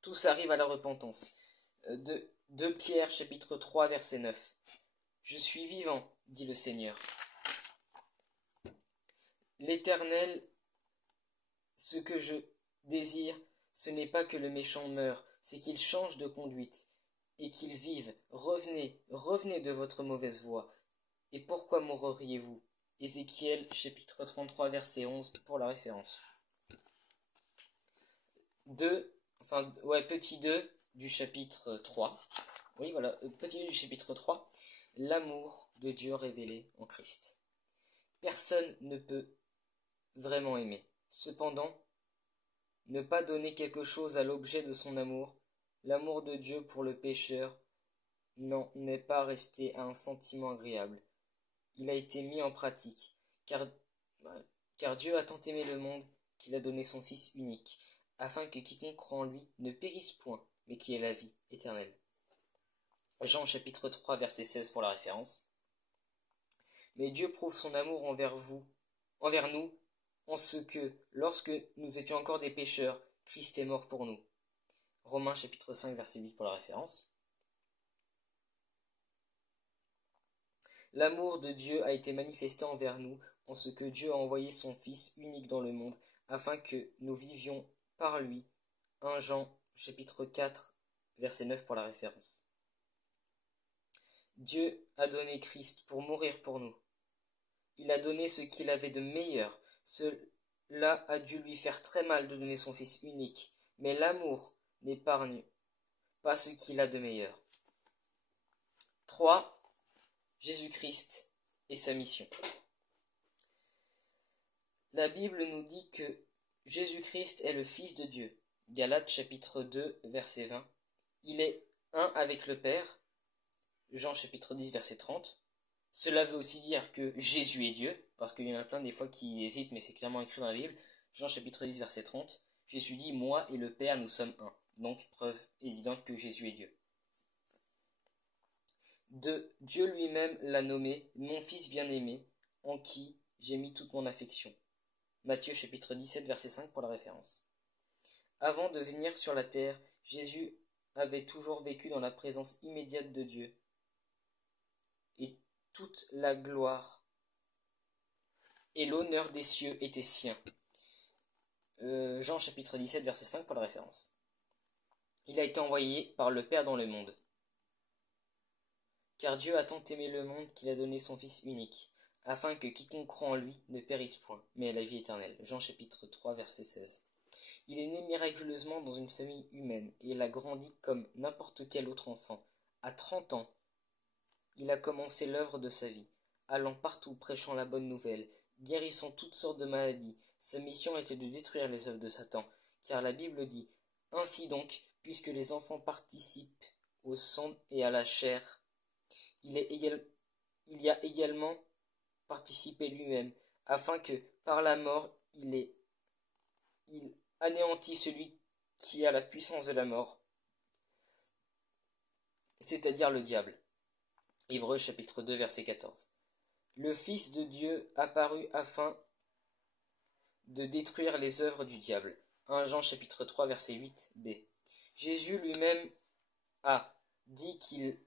tous arrivent à la repentance. 2 Pierre chapitre 3 verset 9. Je suis vivant, dit le Seigneur. L'Éternel, ce que je désire, ce n'est pas que le méchant meure, c'est qu'il change de conduite et qu'il vive. Revenez, revenez de votre mauvaise voie. Et pourquoi mourriez-vous? Ézéchiel chapitre 33 verset 11 pour la référence. Petit 2 du chapitre 3. Oui, voilà, petit 2 du chapitre 3. L'amour de Dieu révélé en Christ. Personne ne peut vraiment aimer. Cependant, ne pas donner quelque chose à l'objet de son amour, l'amour de Dieu pour le pécheur, n'en est pas resté à un sentiment agréable. Il a été mis en pratique, car Dieu a tant aimé le monde qu'il a donné son Fils unique, afin que quiconque croit en lui ne périsse point, mais qui ait la vie éternelle. Jean chapitre 3 verset 16 pour la référence. Mais Dieu prouve son amour envers nous, en ce que, lorsque nous étions encore des pécheurs, Christ est mort pour nous. Romains chapitre 5 verset 8 pour la référence. L'amour de Dieu a été manifesté envers nous, en ce que Dieu a envoyé son Fils unique dans le monde, afin que nous vivions par lui. 1 Jean chapitre 4 verset 9 pour la référence. Dieu a donné Christ pour mourir pour nous. Il a donné ce qu'il avait de meilleur. Cela a dû lui faire très mal de donner son Fils unique, mais l'amour n'épargne pas ce qu'il a de meilleur. 3. Jésus-Christ et sa mission. La Bible nous dit que Jésus-Christ est le Fils de Dieu. Galates chapitre 2 verset 20. Il est un avec le Père. Jean chapitre 10 verset 30. Cela veut aussi dire que Jésus est Dieu, parce qu'il y en a plein des fois qui hésitent, mais c'est clairement écrit dans la Bible. Jean chapitre 10, verset 30. Jésus dit, moi et le Père, nous sommes un. Donc, preuve évidente que Jésus est Dieu. 2. Dieu lui-même l'a nommé mon Fils bien-aimé, en qui j'ai mis toute mon affection. Matthieu chapitre 17, verset 5 pour la référence. Avant de venir sur la terre, Jésus avait toujours vécu dans la présence immédiate de Dieu. Et toute la gloire et l'honneur des cieux étaient siens. Jean chapitre 17, verset 5 pour la référence. Il a été envoyé par le Père dans le monde. Car Dieu a tant aimé le monde qu'il a donné son Fils unique, afin que quiconque croit en lui ne périsse point, mais ait la vie éternelle. Jean chapitre 3, verset 16. Il est né miraculeusement dans une famille humaine, et il a grandi comme n'importe quel autre enfant. À 30 ans, il a commencé l'œuvre de sa vie, allant partout prêchant la bonne nouvelle, guérissant toutes sortes de maladies. Sa mission était de détruire les œuvres de Satan, car la Bible dit « Ainsi donc, puisque les enfants participent au sang et à la chair, il y a également participé lui-même, afin que, par la mort, il anéantit celui qui a la puissance de la mort, c'est-à-dire le diable. » Hébreux chapitre 2 verset 14. Le Fils de Dieu apparut afin de détruire les œuvres du diable. 1 Jean chapitre 3 verset 8b. Jésus lui-même a dit qu'il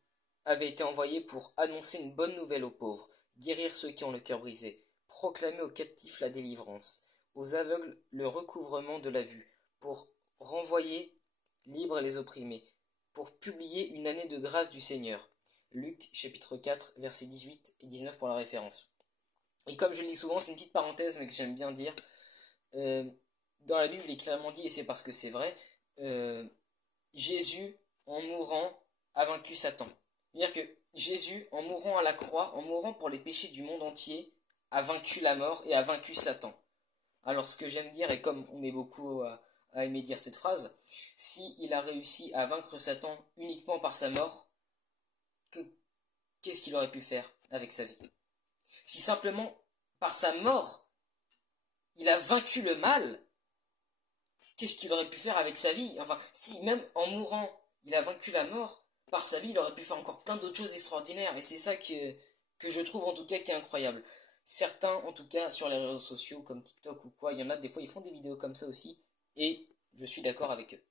avait été envoyé pour annoncer une bonne nouvelle aux pauvres, guérir ceux qui ont le cœur brisé, proclamer aux captifs la délivrance, aux aveugles le recouvrement de la vue, pour renvoyer libres les opprimés, pour publier une année de grâce du Seigneur. Luc chapitre 4 versets 18 et 19 pour la référence. Et comme je le dis souvent, c'est une petite parenthèse mais que j'aime bien dire, dans la Bible il est clairement dit, et c'est parce que c'est vrai, Jésus en mourant a vaincu Satan. C'est-à-dire que Jésus en mourant à la croix, en mourant pour les péchés du monde entier, a vaincu la mort et a vaincu Satan. Alors ce que j'aime dire, et comme on est beaucoup à aimer dire cette phrase, si il a réussi à vaincre Satan uniquement par sa mort, qu'est-ce qu'il aurait pu faire avec sa vie? Si simplement par sa mort il a vaincu le mal, qu'est-ce qu'il aurait pu faire avec sa vie? Enfin, si même en mourant il a vaincu la mort, par sa vie il aurait pu faire encore plein d'autres choses extraordinaires, et c'est ça que je trouve en tout cas qui est incroyable. Certains, en tout cas sur les réseaux sociaux comme TikTok ou quoi, il y en a des fois ils font des vidéos comme ça aussi, et je suis d'accord avec eux.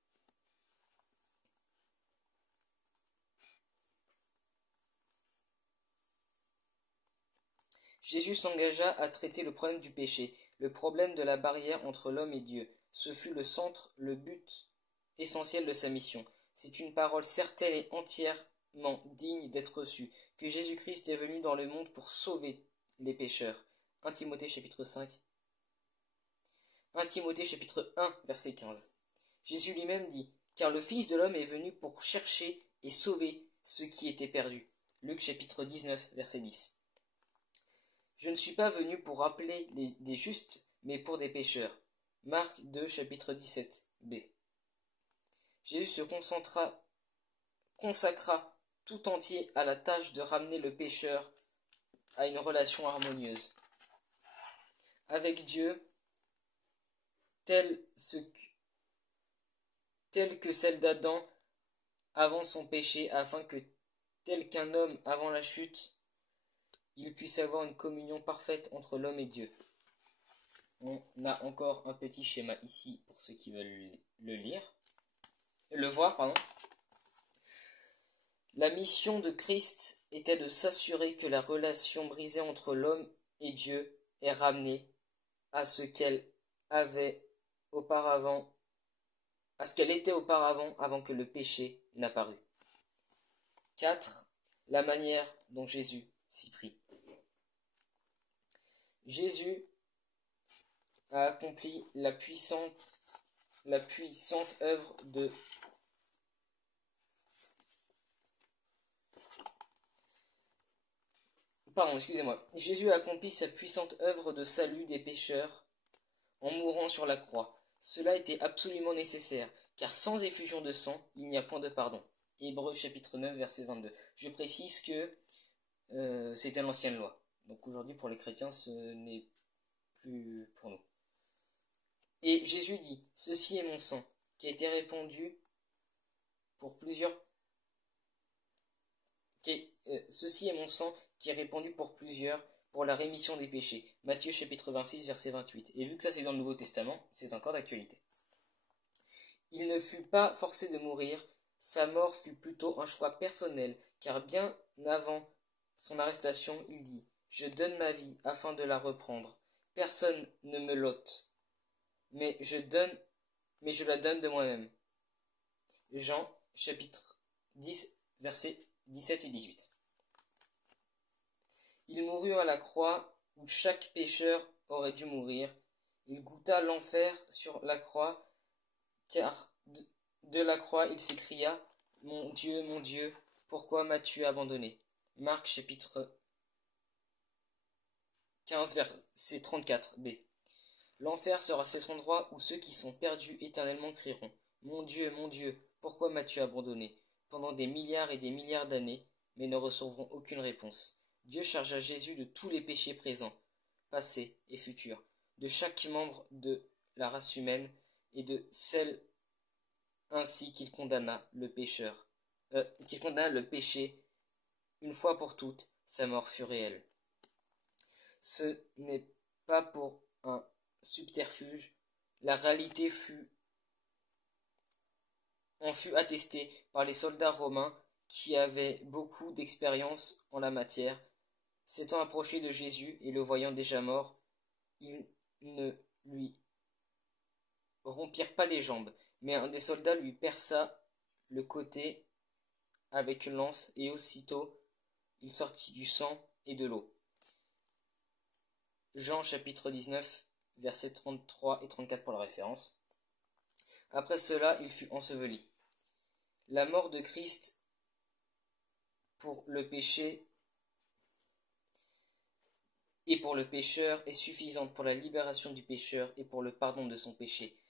Jésus s'engagea à traiter le problème du péché, le problème de la barrière entre l'homme et Dieu. Ce fut le centre, le but essentiel de sa mission. C'est une parole certaine et entièrement digne d'être reçue, que Jésus-Christ est venu dans le monde pour sauver les pécheurs. 1 Timothée chapitre 5. 1 Timothée chapitre 1 verset 15. Jésus lui-même dit, car le Fils de l'homme est venu pour chercher et sauver ceux qui étaient perdus. Luc chapitre 19 verset 10. Je ne suis pas venu pour appeler des justes, mais pour des pécheurs. Marc 2, chapitre 17b. Jésus se consacra tout entier à la tâche de ramener le pécheur à une relation harmonieuse avec Dieu, telle que celle d'Adam avant son péché, afin que, tel qu'un homme avant la chute, il puisse avoir une communion parfaite entre l'homme et Dieu. On a encore un petit schéma ici pour ceux qui veulent le voir, pardon. La mission de Christ était de s'assurer que la relation brisée entre l'homme et Dieu est ramenée à ce qu'elle était auparavant avant que le péché n'apparût. 4. La manière dont Jésus s'y prit. Jésus a accompli la puissante œuvre de Jésus a accompli sa puissante œuvre de salut des pécheurs en mourant sur la croix. Cela était absolument nécessaire, car sans effusion de sang, il n'y a point de pardon. Hébreux chapitre 9 verset 22. Je précise que c'était l'ancienne loi. Donc aujourd'hui, pour les chrétiens, ce n'est plus pour nous. Et Jésus dit, ceci est mon sang, qui a été répandu pour plusieurs... ceci est mon sang, qui est répandu pour plusieurs, pour la rémission des péchés. Matthieu chapitre 26, verset 28. Et vu que ça c'est dans le Nouveau Testament, c'est encore d'actualité. Il ne fut pas forcé de mourir, sa mort fut plutôt un choix personnel, car bien avant son arrestation, il dit « Je donne ma vie afin de la reprendre. Personne ne me l'ôte, mais je la donne de moi-même. » Jean chapitre 10, versets 17 et 18. Il mourut à la croix où chaque pécheur aurait dû mourir. Il goûta l'enfer sur la croix, car de la croix il s'écria « mon Dieu, pourquoi m'as-tu abandonné ?» Marc chapitre 15, verset 34b. L'enfer sera cet endroit où ceux qui sont perdus éternellement crieront « mon Dieu, pourquoi m'as-tu abandonné ?» pendant des milliards et des milliards d'années, mais ne recevront aucune réponse. Dieu chargea Jésus de tous les péchés présents, passés et futurs, de chaque membre de la race humaine et de celle ainsi qu'il condamna le péché une fois pour toutes. Sa mort fut réelle. Ce n'est pas pour un subterfuge, la réalité en fut attestée par les soldats romains qui avaient beaucoup d'expérience en la matière. S'étant approchés de Jésus et le voyant déjà mort, ils ne lui rompirent pas les jambes, mais un des soldats lui perça le côté avec une lance, et aussitôt il sortit du sang et de l'eau. Jean chapitre 19, versets 33 et 34 pour la référence. Après cela, il fut enseveli. La mort de Christ pour le péché et pour le pécheur est suffisante pour la libération du pécheur et pour le pardon de son péché.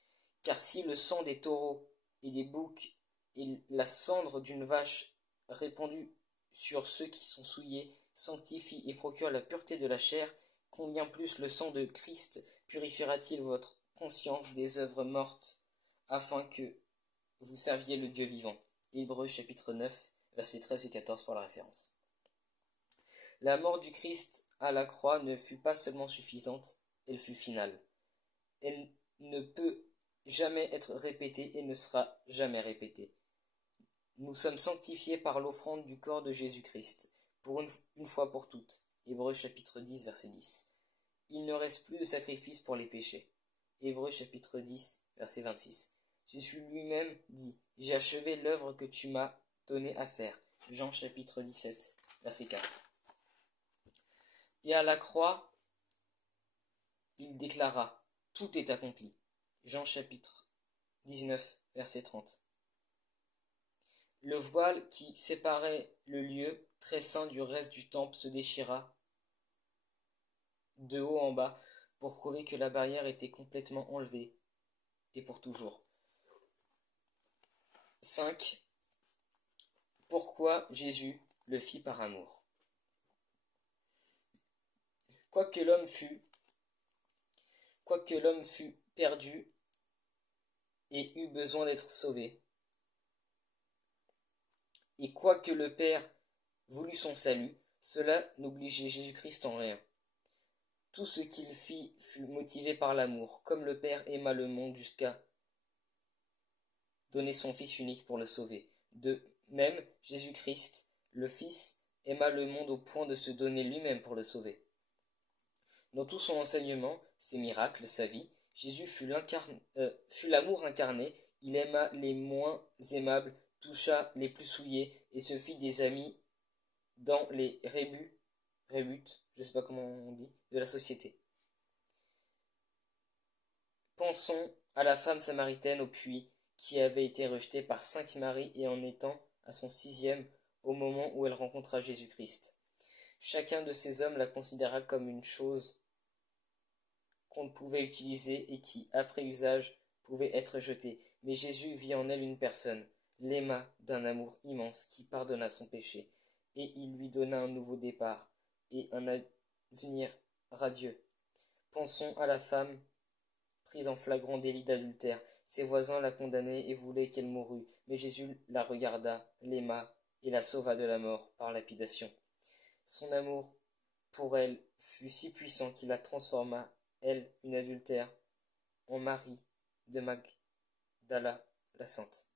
Car si le sang des taureaux et des boucs et la cendre d'une vache répandue sur ceux qui sont souillés sanctifie et procure la pureté de la chair, combien plus le sang de Christ purifiera-t-il votre conscience des œuvres mortes, afin que vous serviez le Dieu vivant. Hébreux chapitre 9, versets 13 et 14 pour la référence. La mort du Christ à la croix ne fut pas seulement suffisante, elle fut finale. Elle ne peut jamais être répétée et ne sera jamais répétée. Nous sommes sanctifiés par l'offrande du corps de Jésus-Christ, pour une fois pour toutes. Hébreux chapitre 10, verset 10. Il ne reste plus de sacrifice pour les péchés. Hébreux chapitre 10, verset 26. Jésus lui-même dit « J'ai achevé l'œuvre que tu m'as donné à faire. » Jean chapitre 17, verset 4. Et à la croix, il déclara « Tout est accompli. » Jean chapitre 19, verset 30. Le voile qui séparait le lieu très saint du reste du temple se déchira de haut en bas pour prouver que la barrière était complètement enlevée et pour toujours. 5. Pourquoi Jésus le fit par amour. Quoique l'homme fût perdu et eût besoin d'être sauvé, et quoique le Père voulût son salut, cela n'obligeait Jésus-Christ en rien. Tout ce qu'il fit fut motivé par l'amour, comme le Père aima le monde jusqu'à donner son Fils unique pour le sauver. De même, Jésus-Christ, le Fils, aima le monde au point de se donner lui-même pour le sauver. Dans tout son enseignement, ses miracles, sa vie, Jésus fut l'amour incarné, il aima les moins aimables, toucha les plus souillés et se fit des amis dans les rébus, je sais pas comment on dit, de la société. Pensons à la femme samaritaine au puits, qui avait été rejetée par 5 maris et en étant à son 6e au moment où elle rencontra Jésus-Christ. Chacun de ces hommes la considéra comme une chose qu'on ne pouvait utiliser et qui, après usage, pouvait être jetée. Mais Jésus vit en elle une personne, l'aima d'un amour immense qui pardonna son péché et il lui donna un nouveau départ et un avenir radieux. Pensons à la femme prise en flagrant délit d'adultère. Ses voisins la condamnaient et voulaient qu'elle mourût, mais Jésus la regarda, l'aima et la sauva de la mort par lapidation. Son amour pour elle fut si puissant qu'il la transforma, elle, une adultère, en Marie de Magdala la sainte.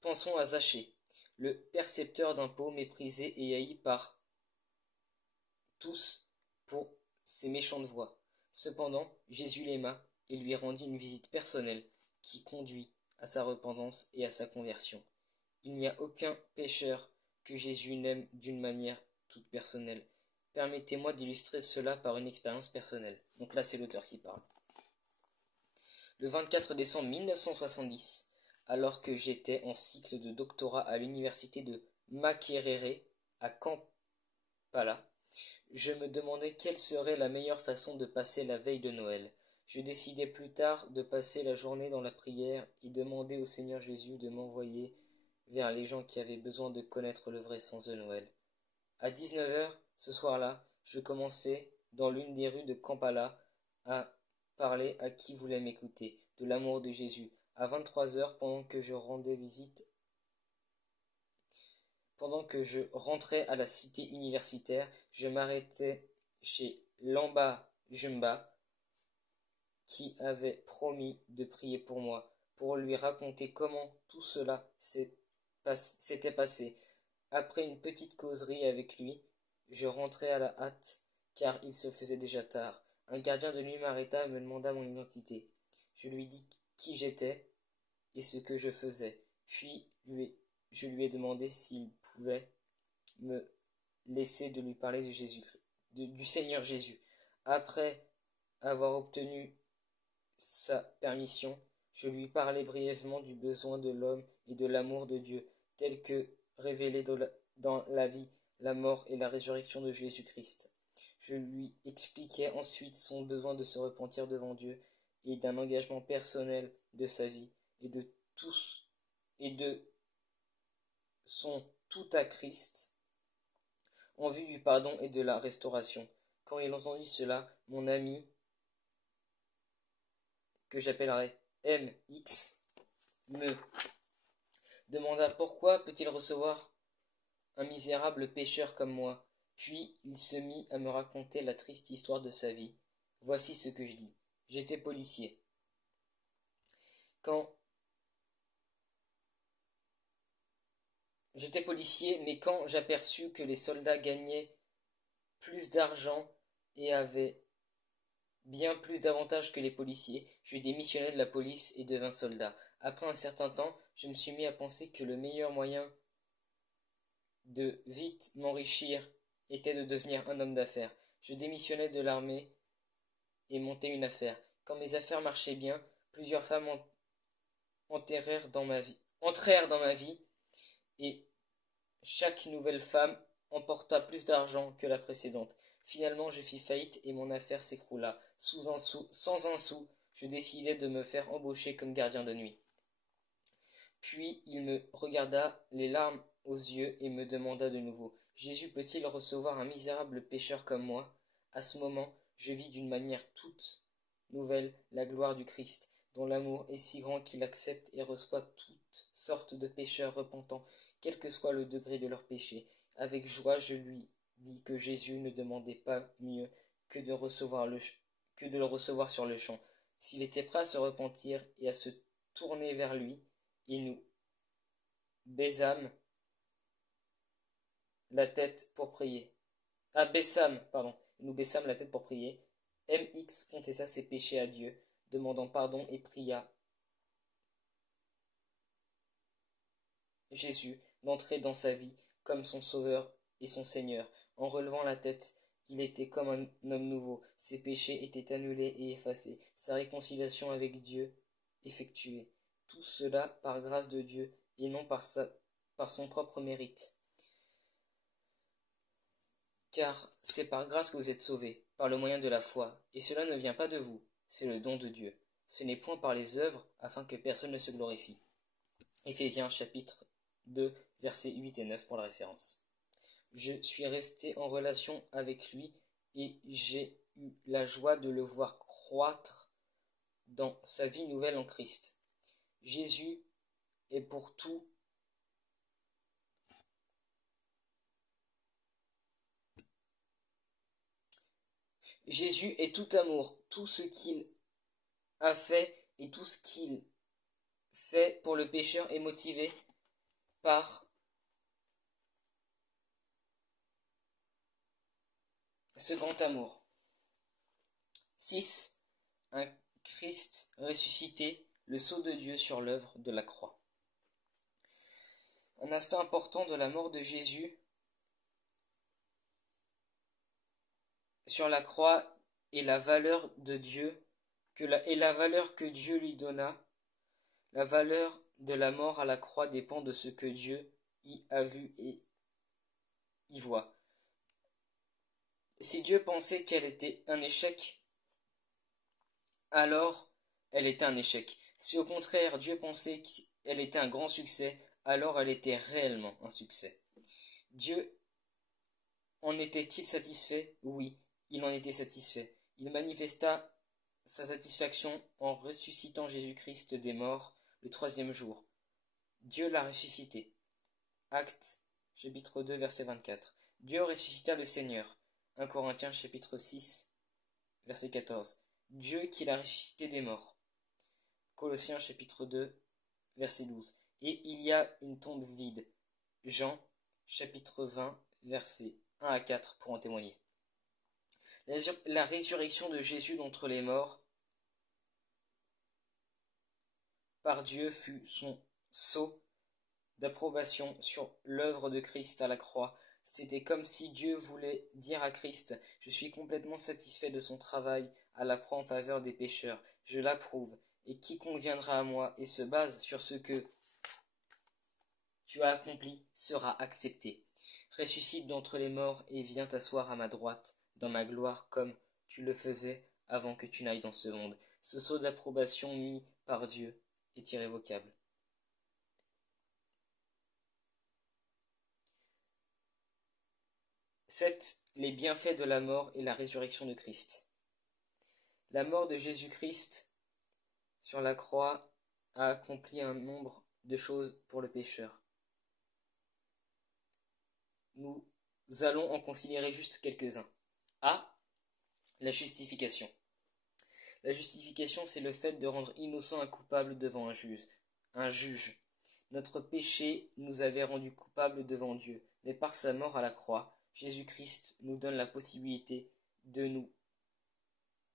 Pensons à Zachée, le percepteur d'impôts méprisé et haï par tous pour ses méchantes voies. Cependant, Jésus l'aima et lui rendit une visite personnelle qui conduit à sa repentance et à sa conversion. Il n'y a aucun pécheur que Jésus n'aime d'une manière toute personnelle. Permettez-moi d'illustrer cela par une expérience personnelle. Donc là, c'est l'auteur qui parle. Le 24 décembre 1970, alors que j'étais en cycle de doctorat à l'université de Makerere à Kampala, je me demandais quelle serait la meilleure façon de passer la veille de Noël. Je décidai plus tard de passer la journée dans la prière et demander au Seigneur Jésus de m'envoyer vers les gens qui avaient besoin de connaître le vrai sens de Noël. À 19h, ce soir-là, je commençais, dans l'une des rues de Kampala, à parler à qui voulait m'écouter, de l'amour de Jésus. À 23h, pendant que je rentrais à la cité universitaire, je m'arrêtais chez Lamba Jumba, qui avait promis de prier pour moi, pour lui raconter comment tout cela s'était passé. Après une petite causerie avec lui, je rentrai à la hâte, car il se faisait déjà tard. Un gardien de nuit m'arrêta et me demanda mon identité. Je lui dis qui j'étais et ce que je faisais. Puis je lui ai demandé s'il pouvait me laisser de lui parler du Seigneur Jésus. Après avoir obtenu sa permission, je lui parlais brièvement du besoin de l'homme et de l'amour de Dieu, tel que révélé dans la vie, la mort et la résurrection de Jésus-Christ. Je lui expliquai ensuite son besoin de se repentir devant Dieu et d'un engagement personnel de sa vie et de son tout à Christ en vue du pardon et de la restauration. Quand il entendit cela, mon ami, que j'appellerai MX, me demanda pourquoi peut-il recevoir un misérable pécheur comme moi. Puis il se mit à me raconter la triste histoire de sa vie. Voici ce que je dis. J'étais policier. Mais quand j'aperçus que les soldats gagnaient plus d'argent et avaient bien plus d'avantages que les policiers, je démissionnai de la police et devins soldat. Après un certain temps, je me suis mis à penser que le meilleur moyen de vite m'enrichir était de devenir un homme d'affaires. Je démissionnai de l'armée et montai une affaire. Quand mes affaires marchaient bien, plusieurs femmes entrèrent dans ma vie, et chaque nouvelle femme emporta plus d'argent que la précédente. Finalement, je fis faillite et mon affaire s'écroula. Sans un sou, je décidai de me faire embaucher comme gardien de nuit. Puis il me regarda les larmes aux yeux et me demanda de nouveau: Jésus peut-il recevoir un misérable pécheur comme moi? À ce moment, je vis d'une manière toute nouvelle la gloire du Christ, dont l'amour est si grand qu'il accepte et reçoit toutes sortes de pécheurs repentants, quel que soit le degré de leur péché. Avec joie, je lui dis que Jésus ne demandait pas mieux que de le recevoir sur le champ. S'il était prêt à se repentir et à se tourner vers lui, et nous baissâmes la tête pour prier. Nous baissâmes la tête pour prier. MX confessa ses péchés à Dieu, demandant pardon et pria Jésus d'entrer dans sa vie comme son sauveur et son Seigneur. En relevant la tête, il était comme un homme nouveau. Ses péchés étaient annulés et effacés. Sa réconciliation avec Dieu effectuée. Tout cela par grâce de Dieu et non par son propre mérite. Car c'est par grâce que vous êtes sauvés, par le moyen de la foi, et cela ne vient pas de vous, c'est le don de Dieu. Ce n'est point par les œuvres, afin que personne ne se glorifie. Éphésiens chapitre 2, versets 8 et 9 pour la référence. Je suis resté en relation avec lui et j'ai eu la joie de le voir croître dans sa vie nouvelle en Christ. Jésus est pour tout. Jésus est tout amour, tout ce qu'il a fait et tout ce qu'il fait pour le pécheur est motivé par ce grand amour. 6. Un Christ ressuscité, le sceau de Dieu sur l'œuvre de la croix. Un aspect important de la mort de Jésus sur la croix est la valeur de Dieu et la valeur que Dieu lui donna. La valeur de la mort à la croix dépend de ce que Dieu y a vu et y voit. Si Dieu pensait qu'elle était un échec, alors elle était un échec. Si au contraire Dieu pensait qu'elle était un grand succès, alors elle était réellement un succès. Dieu en était-il satisfait? Oui, il en était satisfait. Il manifesta sa satisfaction en ressuscitant Jésus-Christ des morts le troisième jour. Dieu l'a ressuscité. Actes, chapitre 2, verset 24. Dieu ressuscita le Seigneur. 1 Corinthiens, chapitre 6, verset 14. Dieu qui l'a ressuscité des morts. Colossiens, chapitre 2, verset 12. Et il y a une tombe vide. Jean, chapitre 20, versets 1 à 4 pour en témoigner. La résurrection de Jésus d'entre les morts par Dieu fut son sceau d'approbation sur l'œuvre de Christ à la croix. C'était comme si Dieu voulait dire à Christ: je suis complètement satisfait de son travail à la croix en faveur des pécheurs, je l'approuve, et quiconque viendra à moi et se base sur ce que tu as accompli sera accepté. Ressuscite d'entre les morts et viens t'asseoir à ma droite dans ma gloire comme tu le faisais avant que tu n'ailles dans ce monde. Ce sceau d'approbation mis par Dieu est irrévocable. 7. Les bienfaits de la mort et la résurrection de Christ. La mort de Jésus-Christ sur la croix a accompli un nombre de choses pour le pécheur. Nous allons en considérer juste quelques-uns. A. La justification. La justification, c'est le fait de rendre innocent un coupable devant un juge. Notre péché nous avait rendus coupables devant Dieu, mais par sa mort à la croix, Jésus-Christ nous donne la possibilité de nous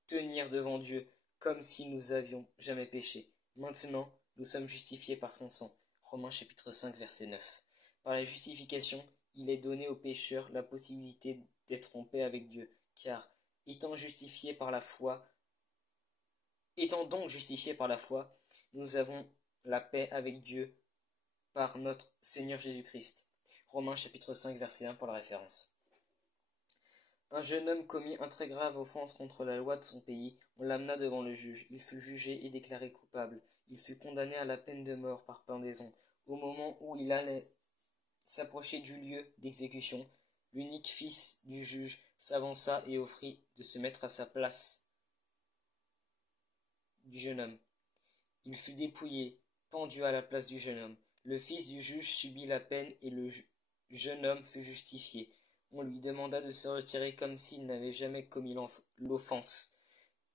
tenir devant Dieu comme si nous avions jamais péché. Maintenant, nous sommes justifiés par son sang. Romains chapitre 5 verset 9. Par la justification, il est donné aux pécheurs la possibilité d'être en paix avec Dieu, car étant donc justifiés par la foi, nous avons la paix avec Dieu par notre Seigneur Jésus-Christ. Romains chapitre 5 verset 1 pour la référence. Un jeune homme commit une très grave offense contre la loi de son pays. On l'amena devant le juge. Il fut jugé et déclaré coupable. Il fut condamné à la peine de mort par pendaison. Au moment où il allait s'approcher du lieu d'exécution, l'unique fils du juge s'avança et offrit de se mettre à sa place du jeune homme. Il fut dépouillé, pendu à la place du jeune homme. Le fils du juge subit la peine et le jeune homme fut justifié. On lui demanda de se retirer comme s'il n'avait jamais commis l'offense.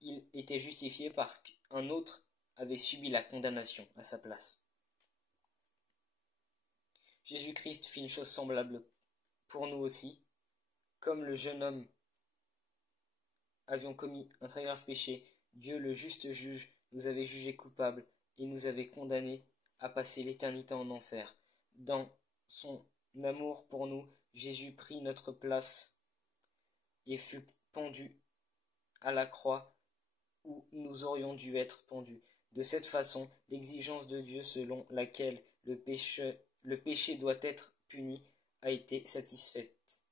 Il était justifié parce qu'un autre avait subi la condamnation à sa place. Jésus-Christ fit une chose semblable pour nous aussi. Comme le jeune homme avions commis un très grave péché, Dieu le juste juge nous avait jugés coupables et nous avait condamnés à passer l'éternité en enfer. Dans son amour pour nous, Jésus prit notre place et fut pendu à la croix où nous aurions dû être pendus. De cette façon, l'exigence de Dieu selon laquelle le péché doit être puni a été satisfaite.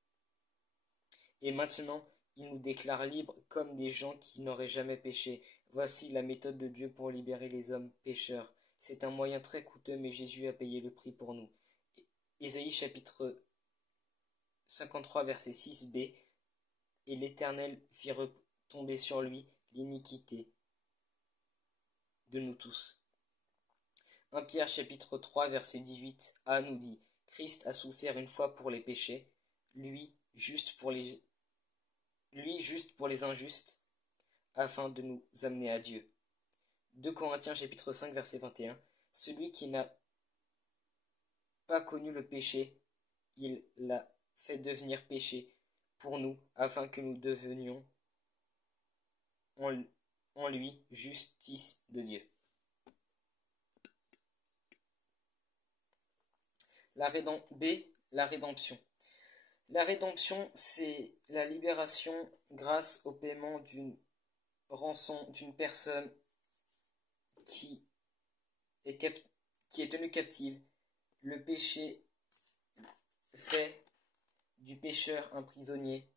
Et maintenant, il nous déclare libres comme des gens qui n'auraient jamais péché. Voici la méthode de Dieu pour libérer les hommes pécheurs. C'est un moyen très coûteux, mais Jésus a payé le prix pour nous. Ésaïe chapitre 53 verset 6b, et l'Éternel fit retomber sur lui l'iniquité de nous tous. 1 Pierre chapitre 3 verset 18a nous dit: Christ a souffert une fois pour les péchés, lui juste pour les injustes, afin de nous amener à Dieu. 2 Corinthiens chapitre 5 verset 21: Celui qui n'a pas connu le péché, il l'a fait devenir péché pour nous, afin que nous devenions en lui justice de Dieu. La rédemption. La rédemption, c'est la libération grâce au paiement d'une rançon d'une personne qui est tenue captive. Le péché fait du pécheur un prisonnier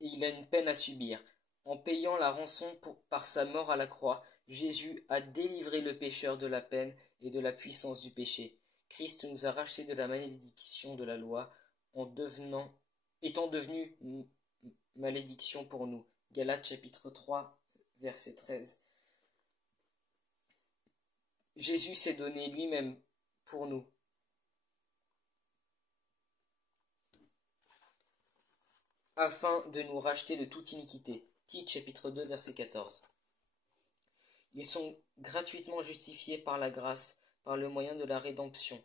et il a une peine à subir. En payant la rançon par sa mort à la croix, Jésus a délivré le pécheur de la peine et de la puissance du péché. Christ nous a rachetés de la malédiction de la loi étant devenu malédiction pour nous. Galates chapitre 3 verset 13. Jésus s'est donné lui-même pour nous. Afin de nous racheter de toute iniquité. Tite chapitre 2 verset 14. Ils sont gratuitement justifiés par la grâce, par le moyen de la rédemption,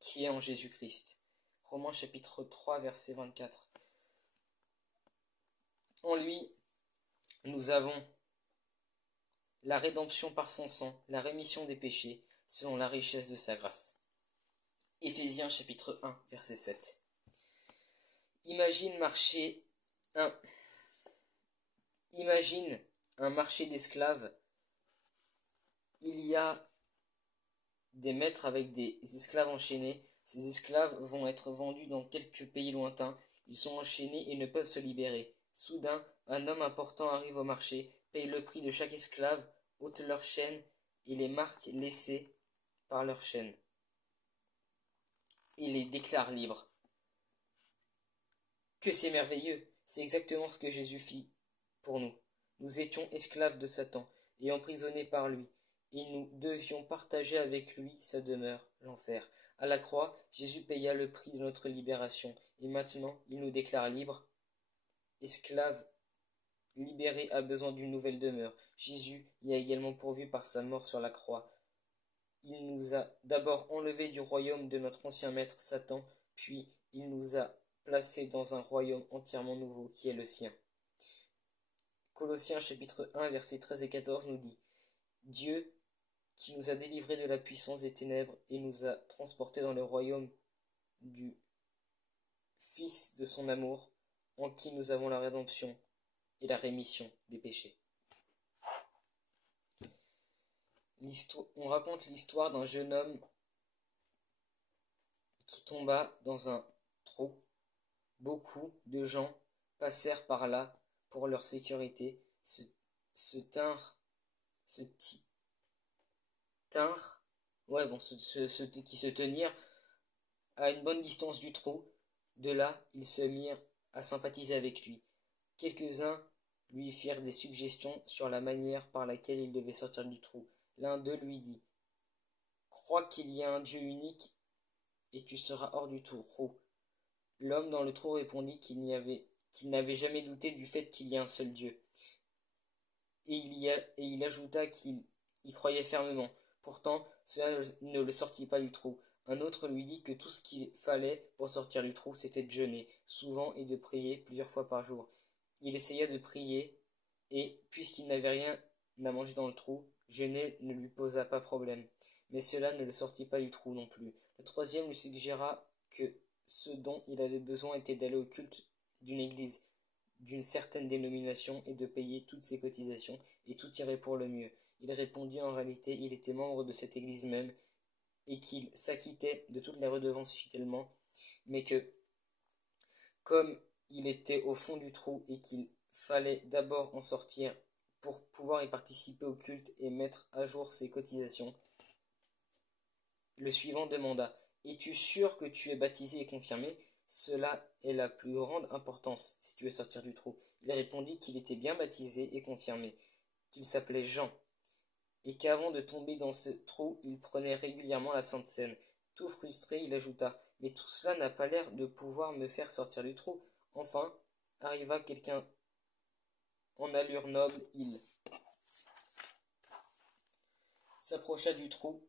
qui est en Jésus-Christ. Romains chapitre 3 verset 24. En lui, nous avons la rédemption par son sang, la rémission des péchés, selon la richesse de sa grâce. Éphésiens chapitre 1 verset 7. Imagine un marché d'esclaves. Il y a des maîtres avec des esclaves enchaînés. Ces esclaves vont être vendus dans quelques pays lointains. Ils sont enchaînés et ne peuvent se libérer. Soudain, un homme important arrive au marché, paye le prix de chaque esclave, ôte leurs chaînes et les marques laissées par leurs chaînes, et les déclare libres. Que c'est merveilleux! C'est exactement ce que Jésus fit pour nous. Nous étions esclaves de Satan et emprisonnés par lui, et nous devions partager avec lui sa demeure, l'enfer. À la croix, Jésus paya le prix de notre libération, et maintenant il nous déclare libres. Esclave libéré a besoin d'une nouvelle demeure. Jésus y a également pourvu par sa mort sur la croix. Il nous a d'abord enlevés du royaume de notre ancien maître Satan, puis il nous a placés dans un royaume entièrement nouveau qui est le sien. Colossiens chapitre 1 versets 13 et 14 nous dit: Dieu qui nous a délivrés de la puissance des ténèbres et nous a transportés dans le royaume du Fils de son amour, en qui nous avons la rédemption et la rémission des péchés. On raconte l'histoire d'un jeune homme qui tomba dans un trou. Beaucoup de gens passèrent par là pour leur sécurité, qui se tenirent à une bonne distance du trou. De là, ils se mirent à sympathiser avec lui. Quelques-uns lui firent des suggestions sur la manière par laquelle il devait sortir du trou. L'un d'eux lui dit: Crois qu'il y a un Dieu unique, et tu seras hors du trou. L'homme dans le trou répondit qu'il n'avait jamais douté du fait qu'il y ait un seul Dieu. Et il ajouta qu'il y croyait fermement. Pourtant, cela ne le sortit pas du trou. Un autre lui dit que tout ce qu'il fallait pour sortir du trou, c'était de jeûner, souvent, et de prier plusieurs fois par jour. Il essaya de prier, et, puisqu'il n'avait rien à manger dans le trou, jeûner ne lui posa pas problème. Mais cela ne le sortit pas du trou non plus. Le troisième lui suggéra que ce dont il avait besoin était d'aller au culte d'une église, d'une certaine dénomination, et de payer toutes ses cotisations, et tout irait pour le mieux. Il répondit en réalité il était membre de cette église même, et qu'il s'acquittait de toutes les redevances fidèlement, mais que, comme il était au fond du trou et qu'il fallait d'abord en sortir pour pouvoir y participer au culte et mettre à jour ses cotisations. Le suivant demanda: Es-tu sûr que tu es baptisé et confirmé? Cela est la plus grande importance, si tu veux sortir du trou. Il répondit qu'il était bien baptisé et confirmé, qu'il s'appelait Jean, et qu'avant de tomber dans ce trou, il prenait régulièrement la Sainte Seine. Tout frustré, il ajouta: Mais tout cela n'a pas l'air de pouvoir me faire sortir du trou. Enfin, arriva quelqu'un en allure noble, il s'approcha du trou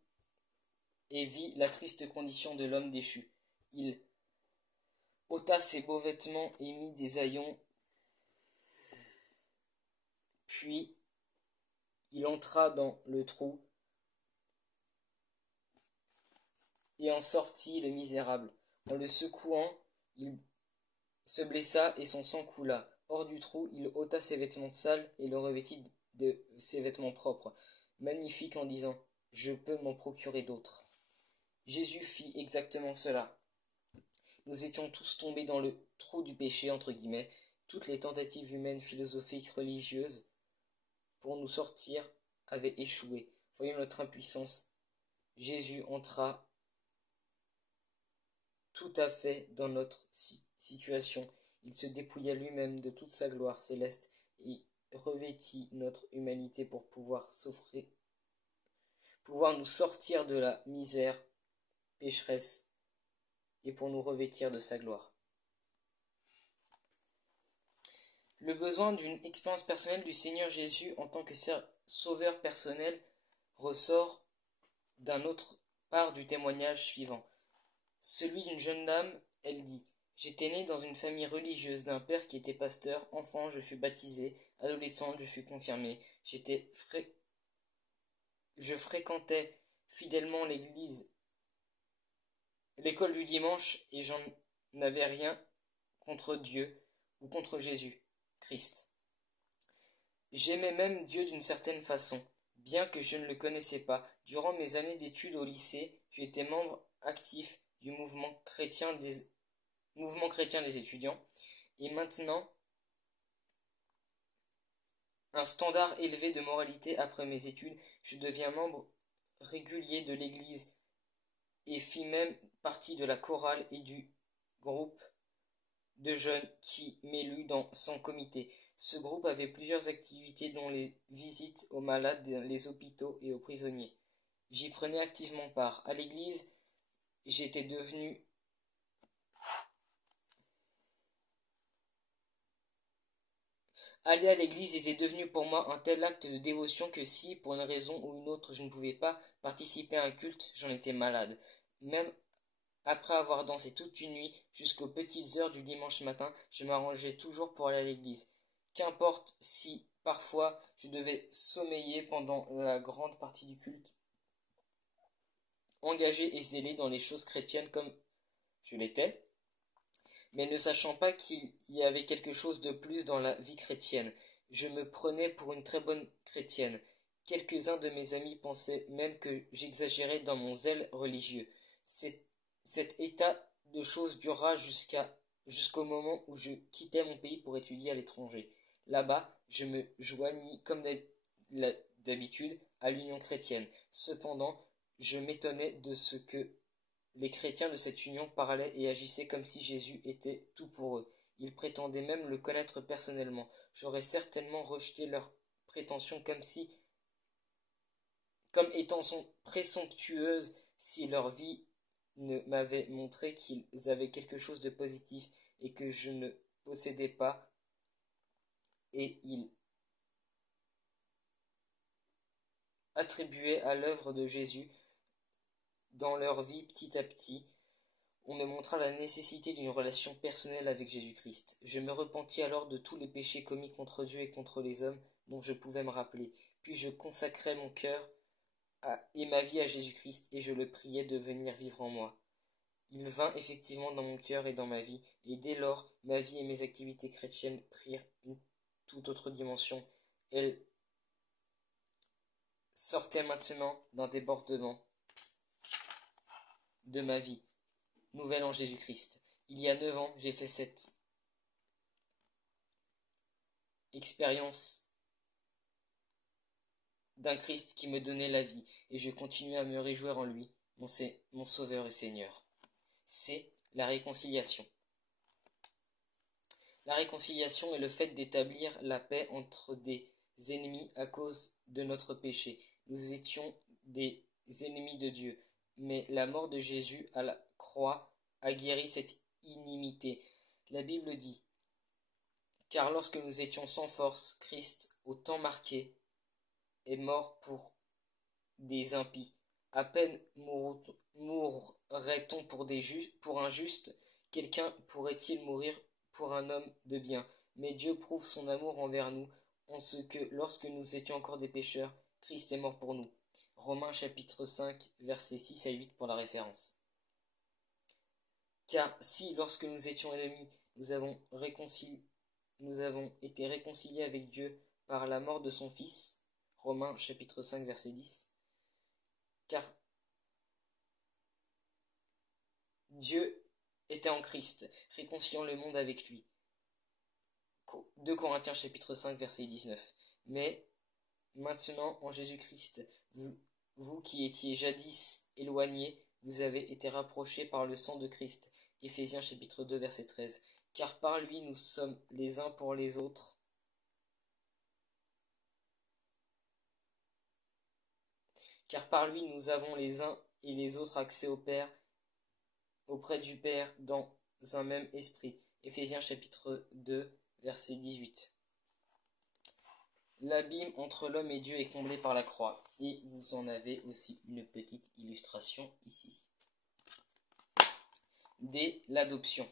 et vit la triste condition de l'homme déchu. Il ôta ses beaux vêtements et mit des haillons, puis il entra dans le trou et en sortit le misérable. En le secouant, il se blessa et son sang coula. Hors du trou, il ôta ses vêtements sales et le revêtit de ses vêtements propres, magnifiques, en disant: Je peux m'en procurer d'autres. Jésus fit exactement cela. Nous étions tous tombés dans le trou du péché, entre guillemets. Toutes les tentatives humaines, philosophiques, religieuses, pour nous sortir, avaient échoué. Voyant notre impuissance, Jésus entra tout à fait dans notre situation. Il se dépouilla lui-même de toute sa gloire céleste et revêtit notre humanité pour pouvoir nous sortir de la misère pécheresse et pour nous revêtir de sa gloire. Le besoin d'une expérience personnelle du Seigneur Jésus en tant que sauveur personnel ressort d'un autre part du témoignage suivant. Celui d'une jeune dame, elle dit: J'étais née dans une famille religieuse d'un père qui était pasteur. Enfant, je fus baptisée. Adolescente, je fus confirmée. Je fréquentais fidèlement l'école du dimanche, et j'en n'avais rien contre Dieu ou contre Jésus Christ. J'aimais même Dieu d'une certaine façon, bien que je ne le connaissais pas. Durant mes années d'études au lycée, j'étais membre actif du mouvement chrétien des étudiants, et maintenant un standard élevé de moralité après mes études, je deviens membre régulier de l'Église et fis même partie de la chorale et du groupe de jeunes qui m'élut dans son comité. Ce groupe avait plusieurs activités, dont les visites aux malades, les hôpitaux et aux prisonniers. J'y prenais activement part. À l'église, j'étais devenu Aller à l'église était devenu pour moi un tel acte de dévotion que si, pour une raison ou une autre, je ne pouvais pas participer à un culte, j'en étais malade. Même après avoir dansé toute une nuit, jusqu'aux petites heures du dimanche matin, je m'arrangeais toujours pour aller à l'église. Qu'importe si, parfois, je devais sommeiller pendant la grande partie du culte. Engagé et zélé dans les choses chrétiennes comme je l'étais, mais ne sachant pas qu'il y avait quelque chose de plus dans la vie chrétienne. Je me prenais pour une très bonne chrétienne. Quelques-uns de mes amis pensaient même que j'exagérais dans mon zèle religieux. Cet état de choses dura jusqu'au moment où je quittai mon pays pour étudier à l'étranger. Là-bas, je me joignis, comme d'habitude, à l'Union chrétienne. Cependant, je m'étonnais de ce que les chrétiens de cette union parlaient et agissaient comme si Jésus était tout pour eux. Ils prétendaient même le connaître personnellement. J'aurais certainement rejeté leurs prétentions comme étant présomptueuses si leur vie ne m'avait montré qu'ils avaient quelque chose de positif et que je ne possédais pas, et ils attribuaient à l'œuvre de Jésus dans leur vie petit à petit. On me montra la nécessité d'une relation personnelle avec Jésus-Christ. Je me repentis alors de tous les péchés commis contre Dieu et contre les hommes dont je pouvais me rappeler. Puis je consacrai mon cœur et ma vie à Jésus-Christ, et je le priai de venir vivre en moi. Il vint effectivement dans mon cœur et dans ma vie, et dès lors, ma vie et mes activités chrétiennes prirent une toute autre dimension. Elles sortaient maintenant d'un débordement de ma vie nouvelle en Jésus-Christ. Il y a 9 ans, j'ai fait cette expérience d'un Christ qui me donnait la vie, et je continuais à me réjouir en lui, mon Sauveur et Seigneur. C'est la réconciliation. La réconciliation est le fait d'établir la paix entre des ennemis à cause de notre péché. Nous étions des ennemis de Dieu, mais la mort de Jésus à la croix a guéri cette inimité. La Bible dit: car lorsque nous étions sans force, Christ, au temps marqué, est mort pour des impies. À peine mourrait-on pour un juste, quelqu'un pourrait-il mourir pour un homme de bien. Mais Dieu prouve son amour envers nous, en ce que, lorsque nous étions encore des pécheurs, Christ est mort pour nous. Romains chapitre 5, versets 6 à 8 pour la référence. Car si, lorsque nous étions ennemis, nous avons été réconciliés avec Dieu par la mort de son Fils, Romains chapitre 5, verset 10, car Dieu était en Christ, réconciliant le monde avec lui. 2 Corinthiens chapitre 5, verset 19. Mais maintenant, en Jésus-Christ, vous qui étiez jadis éloignés, vous avez été rapprochés par le sang de Christ. Éphésiens chapitre 2, verset 13. Car par lui nous sommes les uns pour les autres. Car par lui nous avons les uns et les autres accès au Père, auprès du Père, dans un même esprit. Éphésiens chapitre 2, verset 18. L'abîme entre l'homme et Dieu est comblé par la croix, et vous en avez aussi une petite illustration ici. Dès l'adoption.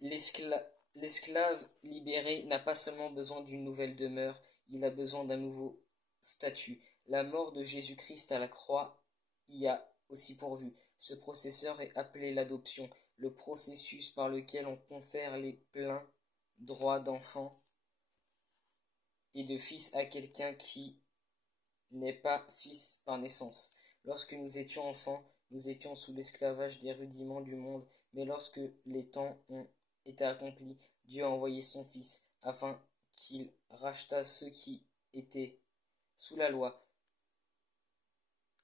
L'esclave libéré n'a pas seulement besoin d'une nouvelle demeure, il a besoin d'un nouveau statut. La mort de Jésus-Christ à la croix y a aussi pourvu. Ce processeur est appelé l'adoption, le processus par lequel on confère les pleins droits d'enfant et de fils à quelqu'un qui n'est pas fils par naissance. Lorsque nous étions enfants, nous étions sous l'esclavage des rudiments du monde, mais lorsque les temps ont été accomplis, Dieu a envoyé son Fils, afin qu'il rachetât ceux qui étaient sous la loi,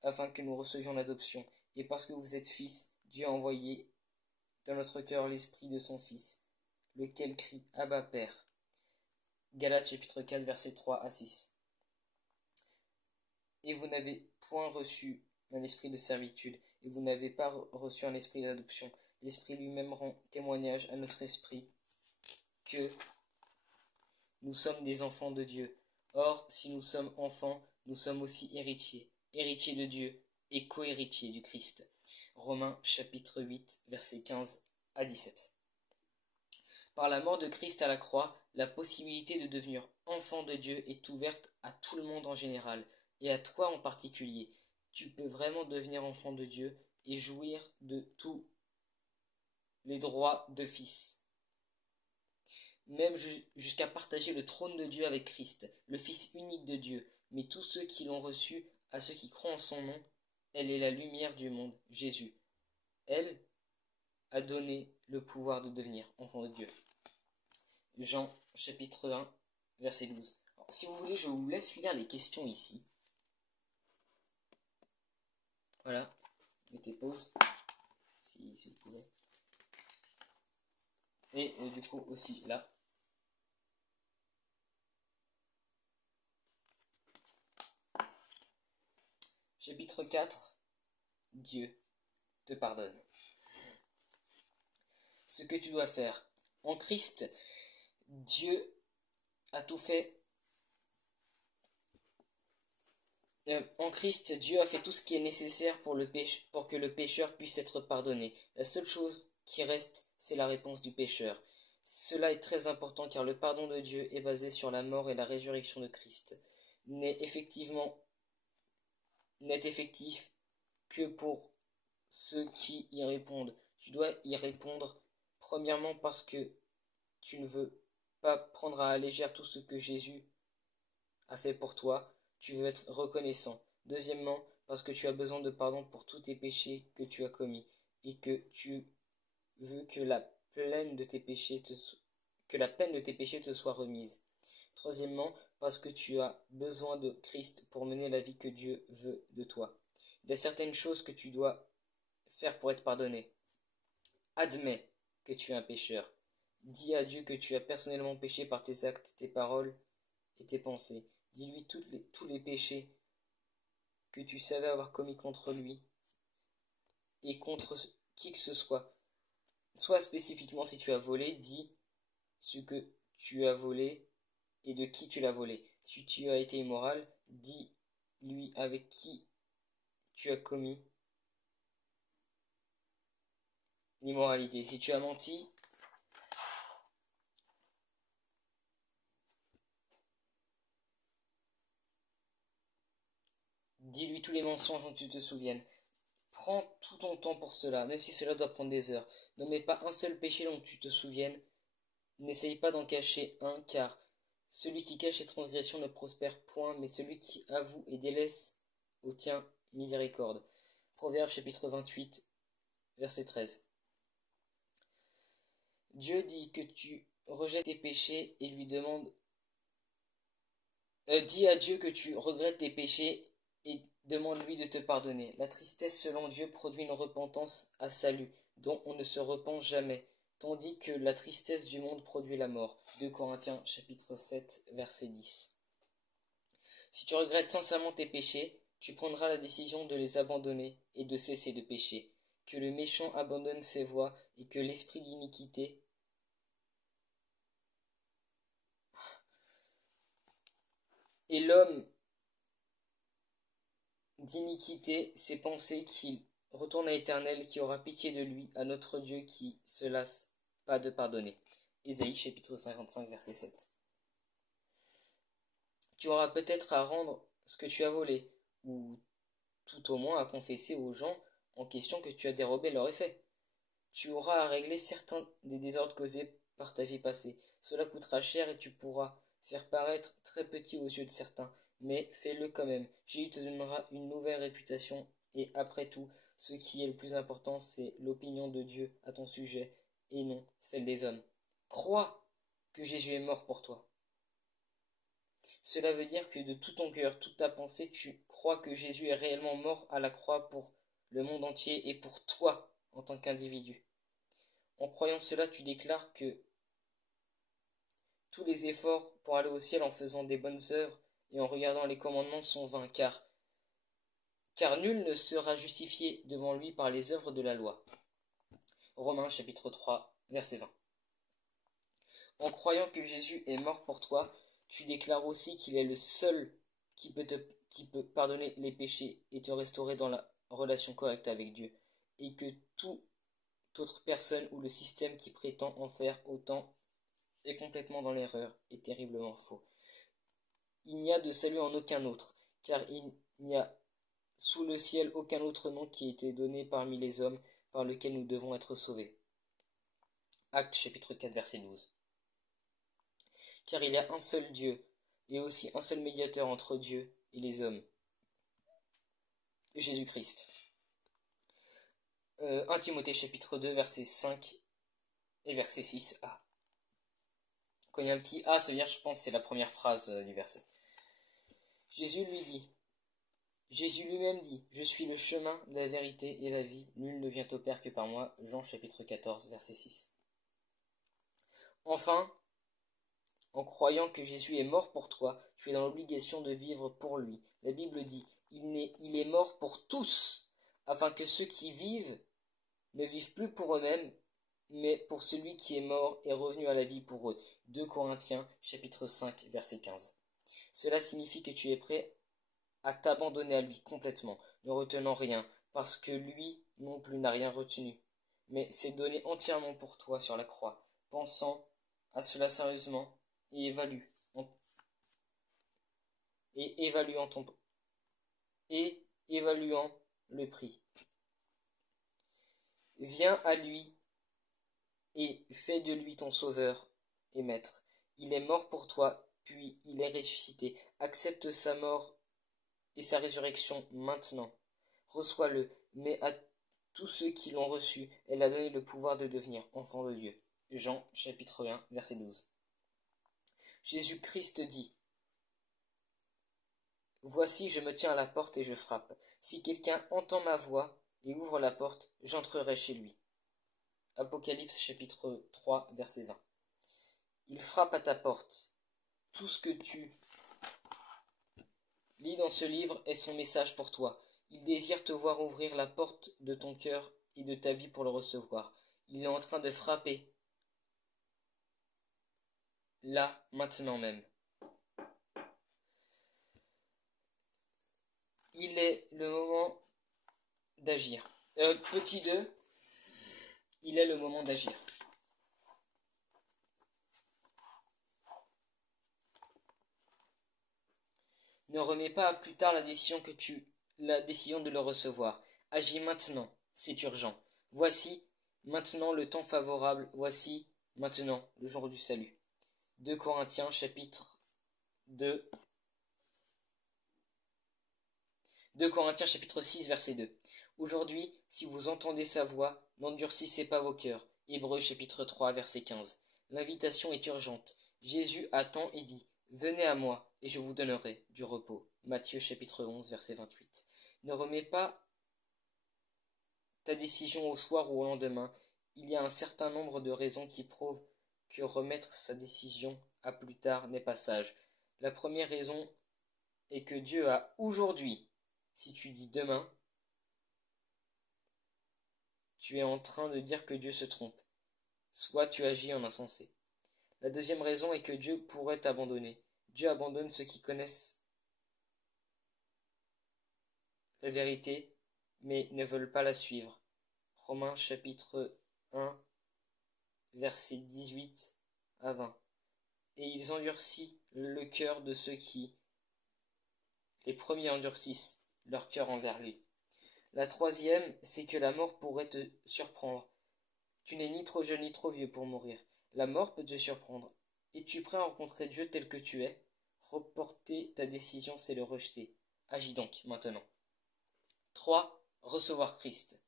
afin que nous recevions l'adoption. Et parce que vous êtes fils, Dieu a envoyé dans notre cœur l'esprit de son Fils, lequel crie Abba Père. Galates chapitre 4, versets 3 à 6. Et vous n'avez point reçu un esprit de servitude, et vous n'avez pas reçu un esprit d'adoption. L'Esprit lui-même rend témoignage à notre esprit que nous sommes des enfants de Dieu. Or, si nous sommes enfants, nous sommes aussi héritiers, héritiers de Dieu et co-héritiers du Christ. Romains chapitre 8, versets 15 à 17. Par la mort de Christ à la croix, la possibilité de devenir enfant de Dieu est ouverte à tout le monde en général, et à toi en particulier. Tu peux vraiment devenir enfant de Dieu et jouir de tous les droits de fils, même jusqu'à partager le trône de Dieu avec Christ, le Fils unique de Dieu. Mais tous ceux qui l'ont reçu, à ceux qui croient en son nom, elle est la lumière du monde, Jésus. Elle a donné le pouvoir de devenir enfant de Dieu. Jean chapitre 1, verset 12. Alors, si vous voulez, je vous laisse lire les questions ici. Voilà, mettez pause, si vous pouvez. Et du coup aussi là. Chapitre 4. Dieu te pardonne. Ce que tu dois faire. En Christ, Dieu a tout fait. En Christ, Dieu a fait tout ce qui est nécessaire pour que le pécheur puisse être pardonné. La seule chose qui reste, c'est la réponse du pécheur. Cela est très important car le pardon de Dieu est basé sur la mort et la résurrection de Christ. N'est effectif que pour ceux qui y répondent. Tu dois y répondre premièrement parce que tu ne veux pas prendre à la légère tout ce que Jésus a fait pour toi. Tu veux être reconnaissant. Deuxièmement, parce que tu as besoin de pardon pour tous tes péchés que tu as commis et que tu veux que la peine de tes péchés te soit remise. Troisièmement, parce que tu as besoin de Christ pour mener la vie que Dieu veut de toi. Il y a certaines choses que tu dois faire pour être pardonné. Admets que tu es un pécheur. Dis à Dieu que tu as personnellement péché par tes actes, tes paroles et tes pensées. Dis-lui tous les péchés que tu savais avoir commis contre lui et contre qui que ce soit. Soit spécifiquement si tu as volé, dis ce que tu as volé et de qui tu l'as volé. Si tu as été immoral, dis-lui avec qui tu as commis l'immoralité. Si tu as menti, dis-lui tous les mensonges dont tu te souviennes. Prends tout ton temps pour cela, même si cela doit prendre des heures. Ne mets pas un seul péché dont tu te souviennes. N'essaye pas d'en cacher un, car celui qui cache ses transgressions ne prospère point, mais celui qui avoue et délaisse obtient miséricorde. Proverbe chapitre 28, verset 13. Dieu dit que tu rejettes tes péchés et lui demande. Dis à Dieu que tu regrettes tes péchés et demande-lui de te pardonner. La tristesse selon Dieu produit une repentance à salut, dont on ne se repent jamais, tandis que la tristesse du monde produit la mort. 2 Corinthiens chapitre 7 verset 10. Si tu regrettes sincèrement tes péchés, tu prendras la décision de les abandonner et de cesser de pécher. Que le méchant abandonne ses voies et que l'esprit d'iniquité et l'homme d'iniquité ses pensées qu'il retourne à l'Éternel qui aura pitié de lui, à notre Dieu qui se lasse pas de pardonner. Ésaïe chapitre 55 verset 7. Tu auras peut-être à rendre ce que tu as volé, ou tout au moins à confesser aux gens en question que tu as dérobé leur effet. Tu auras à régler certains des désordres causés par ta vie passée. Cela coûtera cher et tu pourras faire paraître très petit aux yeux de certains, mais fais-le quand même. Jésus te donnera une nouvelle réputation et après tout, ce qui est le plus important, c'est l'opinion de Dieu à ton sujet et non celle des hommes. Crois que Jésus est mort pour toi. Cela veut dire que de tout ton cœur, toute ta pensée, tu crois que Jésus est réellement mort à la croix pour le monde entier et pour toi en tant qu'individu. En croyant cela, tu déclares que tous les efforts pour aller au ciel en faisant des bonnes œuvres et en regardant les commandements sont vains, car nul ne sera justifié devant lui par les œuvres de la loi. Romains chapitre 3, verset 20. En croyant que Jésus est mort pour toi, tu déclares aussi qu'il est le seul qui peut pardonner les péchés et te restaurer dans la relation correcte avec Dieu, et que toute autre personne ou le système qui prétend en faire autant est complètement dans l'erreur et terriblement faux. Il n'y a de salut en aucun autre, car il n'y a sous le ciel aucun autre nom qui ait été donné parmi les hommes par lequel nous devons être sauvés. Actes chapitre 4 verset 12. Car il y a un seul Dieu, et aussi un seul médiateur entre Dieu et les hommes, Jésus-Christ. 1 Timothée chapitre 2 verset 5 et verset 6a. Quand il y a un petit A, ça veut dire, je pense, c'est la première phrase du verset. Jésus lui-même dit, je suis le chemin, la vérité et la vie, nul ne vient au Père que par moi. Jean chapitre 14 verset 6. Enfin, en croyant que Jésus est mort pour toi, tu es dans l'obligation de vivre pour lui. La Bible dit, il est mort pour tous, afin que ceux qui vivent ne vivent plus pour eux-mêmes, mais pour celui qui est mort et revenu à la vie pour eux. 2 Corinthiens chapitre 5 verset 15. Cela signifie que tu es prêt à t'abandonner à lui complètement, ne retenant rien, parce que lui non plus n'a rien retenu, mais s'est donné entièrement pour toi sur la croix, pensant à cela sérieusement et évaluant le prix. Viens à lui et fais de lui ton sauveur et maître. Il est mort pour toi, puis il est ressuscité. Accepte sa mort et sa résurrection maintenant. Reçois-le, mais à tous ceux qui l'ont reçu, elle a donné le pouvoir de devenir enfants de Dieu. Jean chapitre 1 verset 12. Jésus-Christ dit: Voici, je me tiens à la porte et je frappe. Si quelqu'un entend ma voix et ouvre la porte, j'entrerai chez lui. Apocalypse chapitre 3, verset 20. Il frappe à ta porte. Tout ce que tu lis dans ce livre est son message pour toi. Il désire te voir ouvrir la porte de ton cœur et de ta vie pour le recevoir. Il est en train de frapper. Là, maintenant même. Il est le moment d'agir. Petit 2, il est le moment d'agir. Ne remets pas à plus tard la décision de le recevoir. Agis maintenant, c'est urgent. Voici maintenant le temps favorable, voici maintenant le jour du salut. 2 Corinthiens chapitre 2. 2 Corinthiens chapitre 6 verset 2. Aujourd'hui, si vous entendez sa voix, n'endurcissez pas vos cœurs. Hébreux chapitre 3 verset 15. L'invitation est urgente. Jésus attend et dit: Venez à moi, et je vous donnerai du repos. Matthieu chapitre 11 verset 28. Ne remets pas ta décision au soir ou au lendemain. Il y a un certain nombre de raisons qui prouvent que remettre sa décision à plus tard n'est pas sage. La première raison est que Dieu a aujourd'hui. Si tu dis demain, tu es en train de dire que Dieu se trompe. Soit tu agis en insensé. La deuxième raison est que Dieu pourrait t'abandonner. Dieu abandonne ceux qui connaissent la vérité, mais ne veulent pas la suivre. Romains chapitre 1, versets 18 à 20. Et ils endurcissent le cœur de ceux qui, les premiers endurcissent leur cœur envers lui. La troisième, c'est que la mort pourrait te surprendre. Tu n'es ni trop jeune ni trop vieux pour mourir. La mort peut te surprendre. Es-tu prêt à rencontrer Dieu tel que tu es? Reporter ta décision, c'est le rejeter. Agis donc, maintenant. 3. Recevoir Christ.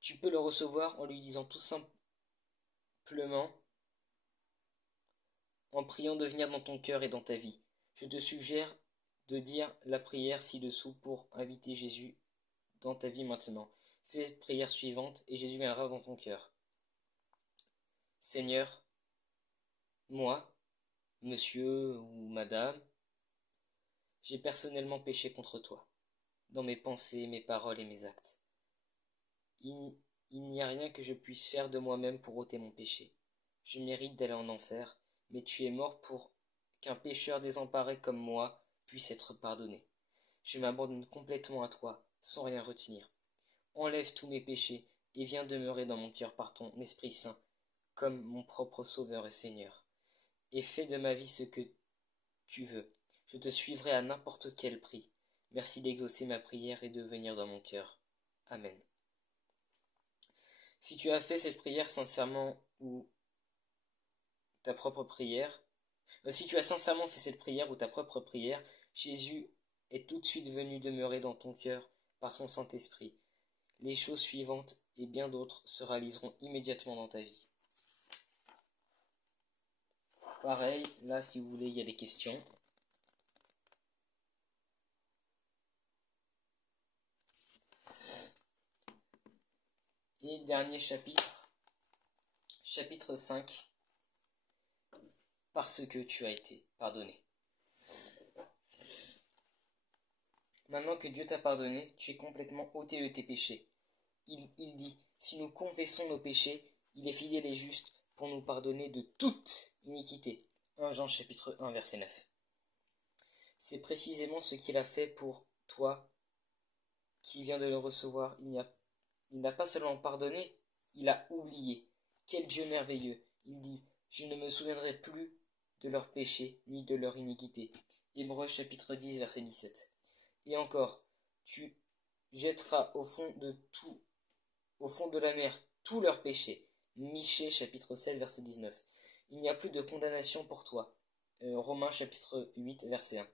Tu peux le recevoir en lui disant tout simplement, en priant de venir dans ton cœur et dans ta vie. Je te suggère de dire la prière ci-dessous pour inviter Jésus dans ta vie maintenant. Fais cette prière suivante et Jésus viendra dans ton cœur. Seigneur, moi, monsieur ou madame, j'ai personnellement péché contre toi, dans mes pensées, mes paroles et mes actes. Il n'y a rien que je puisse faire de moi-même pour ôter mon péché. Je mérite d'aller en enfer, mais tu es mort pour qu'un pécheur désemparé comme moi puisse être pardonné. Je m'abandonne complètement à toi, sans rien retenir. Enlève tous mes péchés et viens demeurer dans mon cœur par ton Esprit Saint, comme mon propre Sauveur et Seigneur. Et fais de ma vie ce que tu veux. Je te suivrai à n'importe quel prix. Merci d'exaucer ma prière et de venir dans mon cœur. Amen. Si tu as fait cette prière sincèrement ou ta propre prière, si tu as sincèrement fait cette prière ou ta propre prière, Jésus est tout de suite venu demeurer dans ton cœur par son Saint-Esprit. Les choses suivantes et bien d'autres se réaliseront immédiatement dans ta vie. Pareil, là si vous voulez, il y a des questions. Et dernier chapitre, chapitre 5, parce que tu as été pardonné. Maintenant que Dieu t'a pardonné, tu es complètement ôté de tes péchés. Il dit, si nous confessons nos péchés, il est fidèle et juste pour nous pardonner de toute iniquité. 1 Jean chapitre 1 verset 9. C'est précisément ce qu'il a fait pour toi qui viens de le recevoir. Il n'a pas seulement pardonné, il a oublié. Quel Dieu merveilleux! Il dit, je ne me souviendrai plus de leurs péchés ni de leur iniquité. Hébreux chapitre 10 verset 17. Et encore, tu jetteras au fond de la mer tous leurs péchés. Michée chapitre 7 verset 19. Il n'y a plus de condamnation pour toi. Romains chapitre 8 verset 1.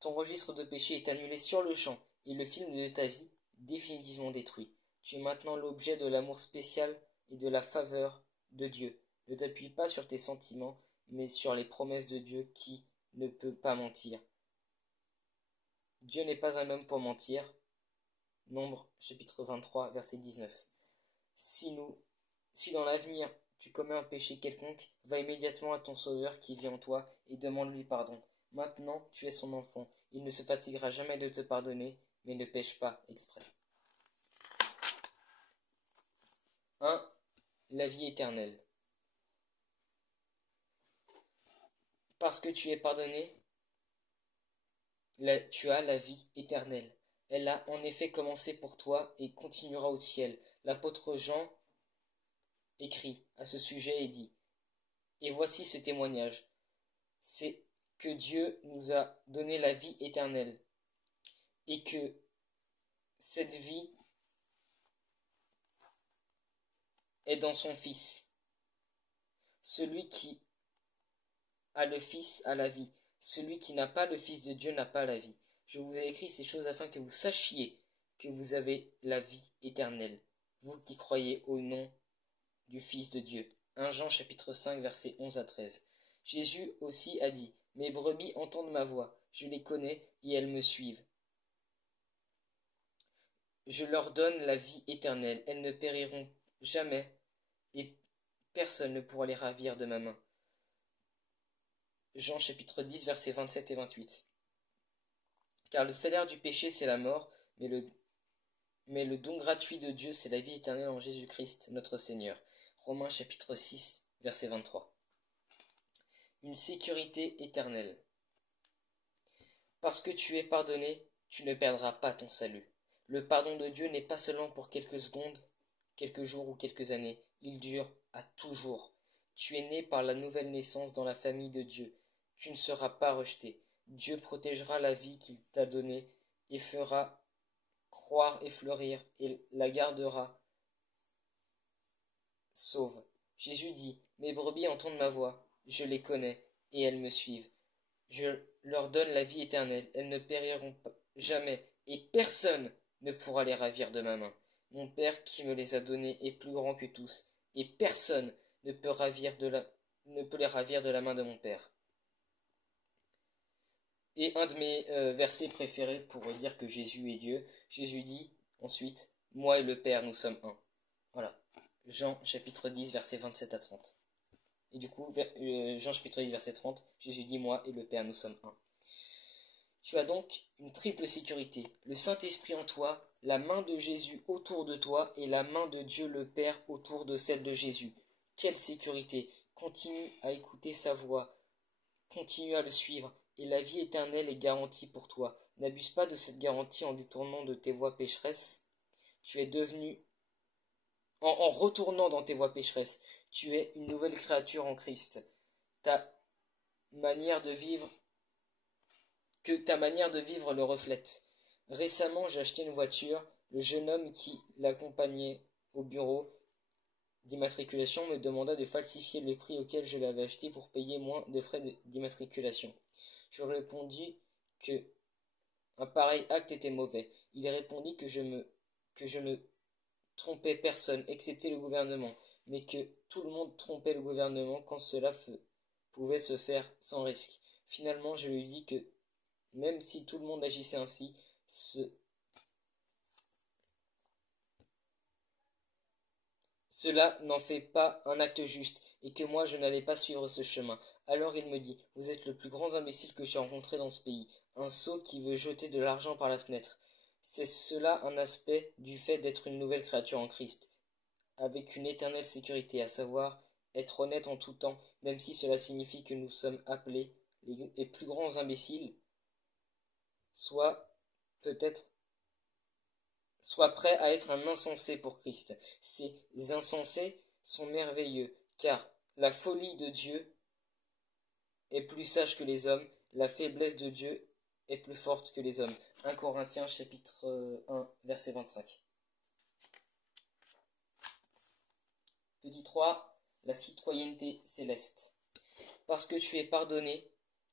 Ton registre de péché est annulé sur le champ et le film de ta vie définitivement détruit. Tu es maintenant l'objet de l'amour spécial et de la faveur de Dieu. Ne t'appuie pas sur tes sentiments mais sur les promesses de Dieu qui ne peut pas mentir. Dieu n'est pas un homme pour mentir. Nombre chapitre 23 verset 19. Si dans l'avenir tu commets un péché quelconque, va immédiatement à ton Sauveur qui vit en toi et demande-lui pardon. Maintenant tu es son enfant, il ne se fatiguera jamais de te pardonner, mais ne pêche pas exprès. 1. La vie éternelle. Parce que tu es pardonné, tu as la vie éternelle. Elle a en effet commencé pour toi et continuera au ciel. L'apôtre Jean écrit à ce sujet et dit: Et voici ce témoignage, c'est que Dieu nous a donné la vie éternelle, et que cette vie est dans son Fils. Celui qui a le Fils a la vie. Celui qui n'a pas le Fils de Dieu n'a pas la vie. Je vous ai écrit ces choses afin que vous sachiez que vous avez la vie éternelle, vous qui croyez au nom du Fils de Dieu. 1 Jean chapitre 5 versets 11 à 13. Jésus aussi a dit: Mes brebis entendent ma voix, je les connais et elles me suivent. Je leur donne la vie éternelle, elles ne périront jamais et personne ne pourra les ravir de ma main. Jean chapitre 10 versets 27 et 28. Car le salaire du péché c'est la mort, mais le don gratuit de Dieu c'est la vie éternelle en Jésus-Christ notre Seigneur. Romains chapitre 6 verset 23. Une sécurité éternelle. Parce que tu es pardonné, tu ne perdras pas ton salut. Le pardon de Dieu n'est pas seulement pour quelques secondes, quelques jours ou quelques années, il dure à toujours. Tu es né par la nouvelle naissance dans la famille de Dieu. Tu ne seras pas rejeté. Dieu protégera la vie qu'il t'a donnée et fera croire et fleurir et la gardera sauve. Jésus dit: Mes brebis entendent ma voix, je les connais et elles me suivent. Je leur donne la vie éternelle, elles ne périront jamais et personne ne pourra les ravir de ma main. Mon Père qui me les a donnés est plus grand que tous et personne ne peut les ravir de la main de mon Père. Et un de mes versets préférés pour dire que Jésus est Dieu, Jésus dit ensuite: Moi et le Père, nous sommes un. Voilà. Jean chapitre 10, versets 27 à 30. Et du coup, Jean chapitre 10, verset 30, Jésus dit: Moi et le Père, nous sommes un. Tu as donc une triple sécurité, le Saint-Esprit en toi, la main de Jésus autour de toi et la main de Dieu le Père autour de celle de Jésus. Quelle sécurité! Continue à écouter sa voix, continue à le suivre, et la vie éternelle est garantie pour toi. N'abuse pas de cette garantie en détournant de tes voies pécheresses. Tu es devenu, en retournant dans tes voies pécheresses, tu es une nouvelle créature en Christ. Ta manière de vivre le reflète. Récemment, j'ai acheté une voiture. Le jeune homme qui l'accompagnait au bureau d'immatriculation me demanda de falsifier le prix auquel je l'avais acheté pour payer moins de frais d'immatriculation. Je répondis que un pareil acte était mauvais. Il répondit que je ne trompais personne, excepté le gouvernement, mais que tout le monde trompait le gouvernement quand cela pouvait se faire sans risque. Finalement, je lui dis que même si tout le monde agissait ainsi, cela n'en fait pas un acte juste, et que moi je n'allais pas suivre ce chemin. Alors il me dit: Vous êtes le plus grand imbécile que j'ai rencontré dans ce pays, un sot qui veut jeter de l'argent par la fenêtre. C'est cela un aspect du fait d'être une nouvelle créature en Christ, avec une éternelle sécurité, à savoir être honnête en tout temps, même si cela signifie que nous sommes appelés, les plus grands imbéciles, soit prêt à être un insensé pour Christ. Ces insensés sont merveilleux, car la folie de Dieu est plus sage que les hommes, la faiblesse de Dieu est plus forte que les hommes. 1 Corinthiens chapitre 1 verset 25. Petit 3, la citoyenneté céleste. Parce que tu es pardonné,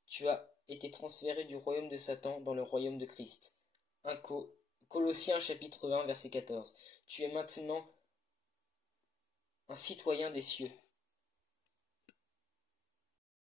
tu as été transféré du royaume de Satan dans le royaume de Christ. 1 Colossiens chapitre 1 verset 14. Tu es maintenant un citoyen des cieux.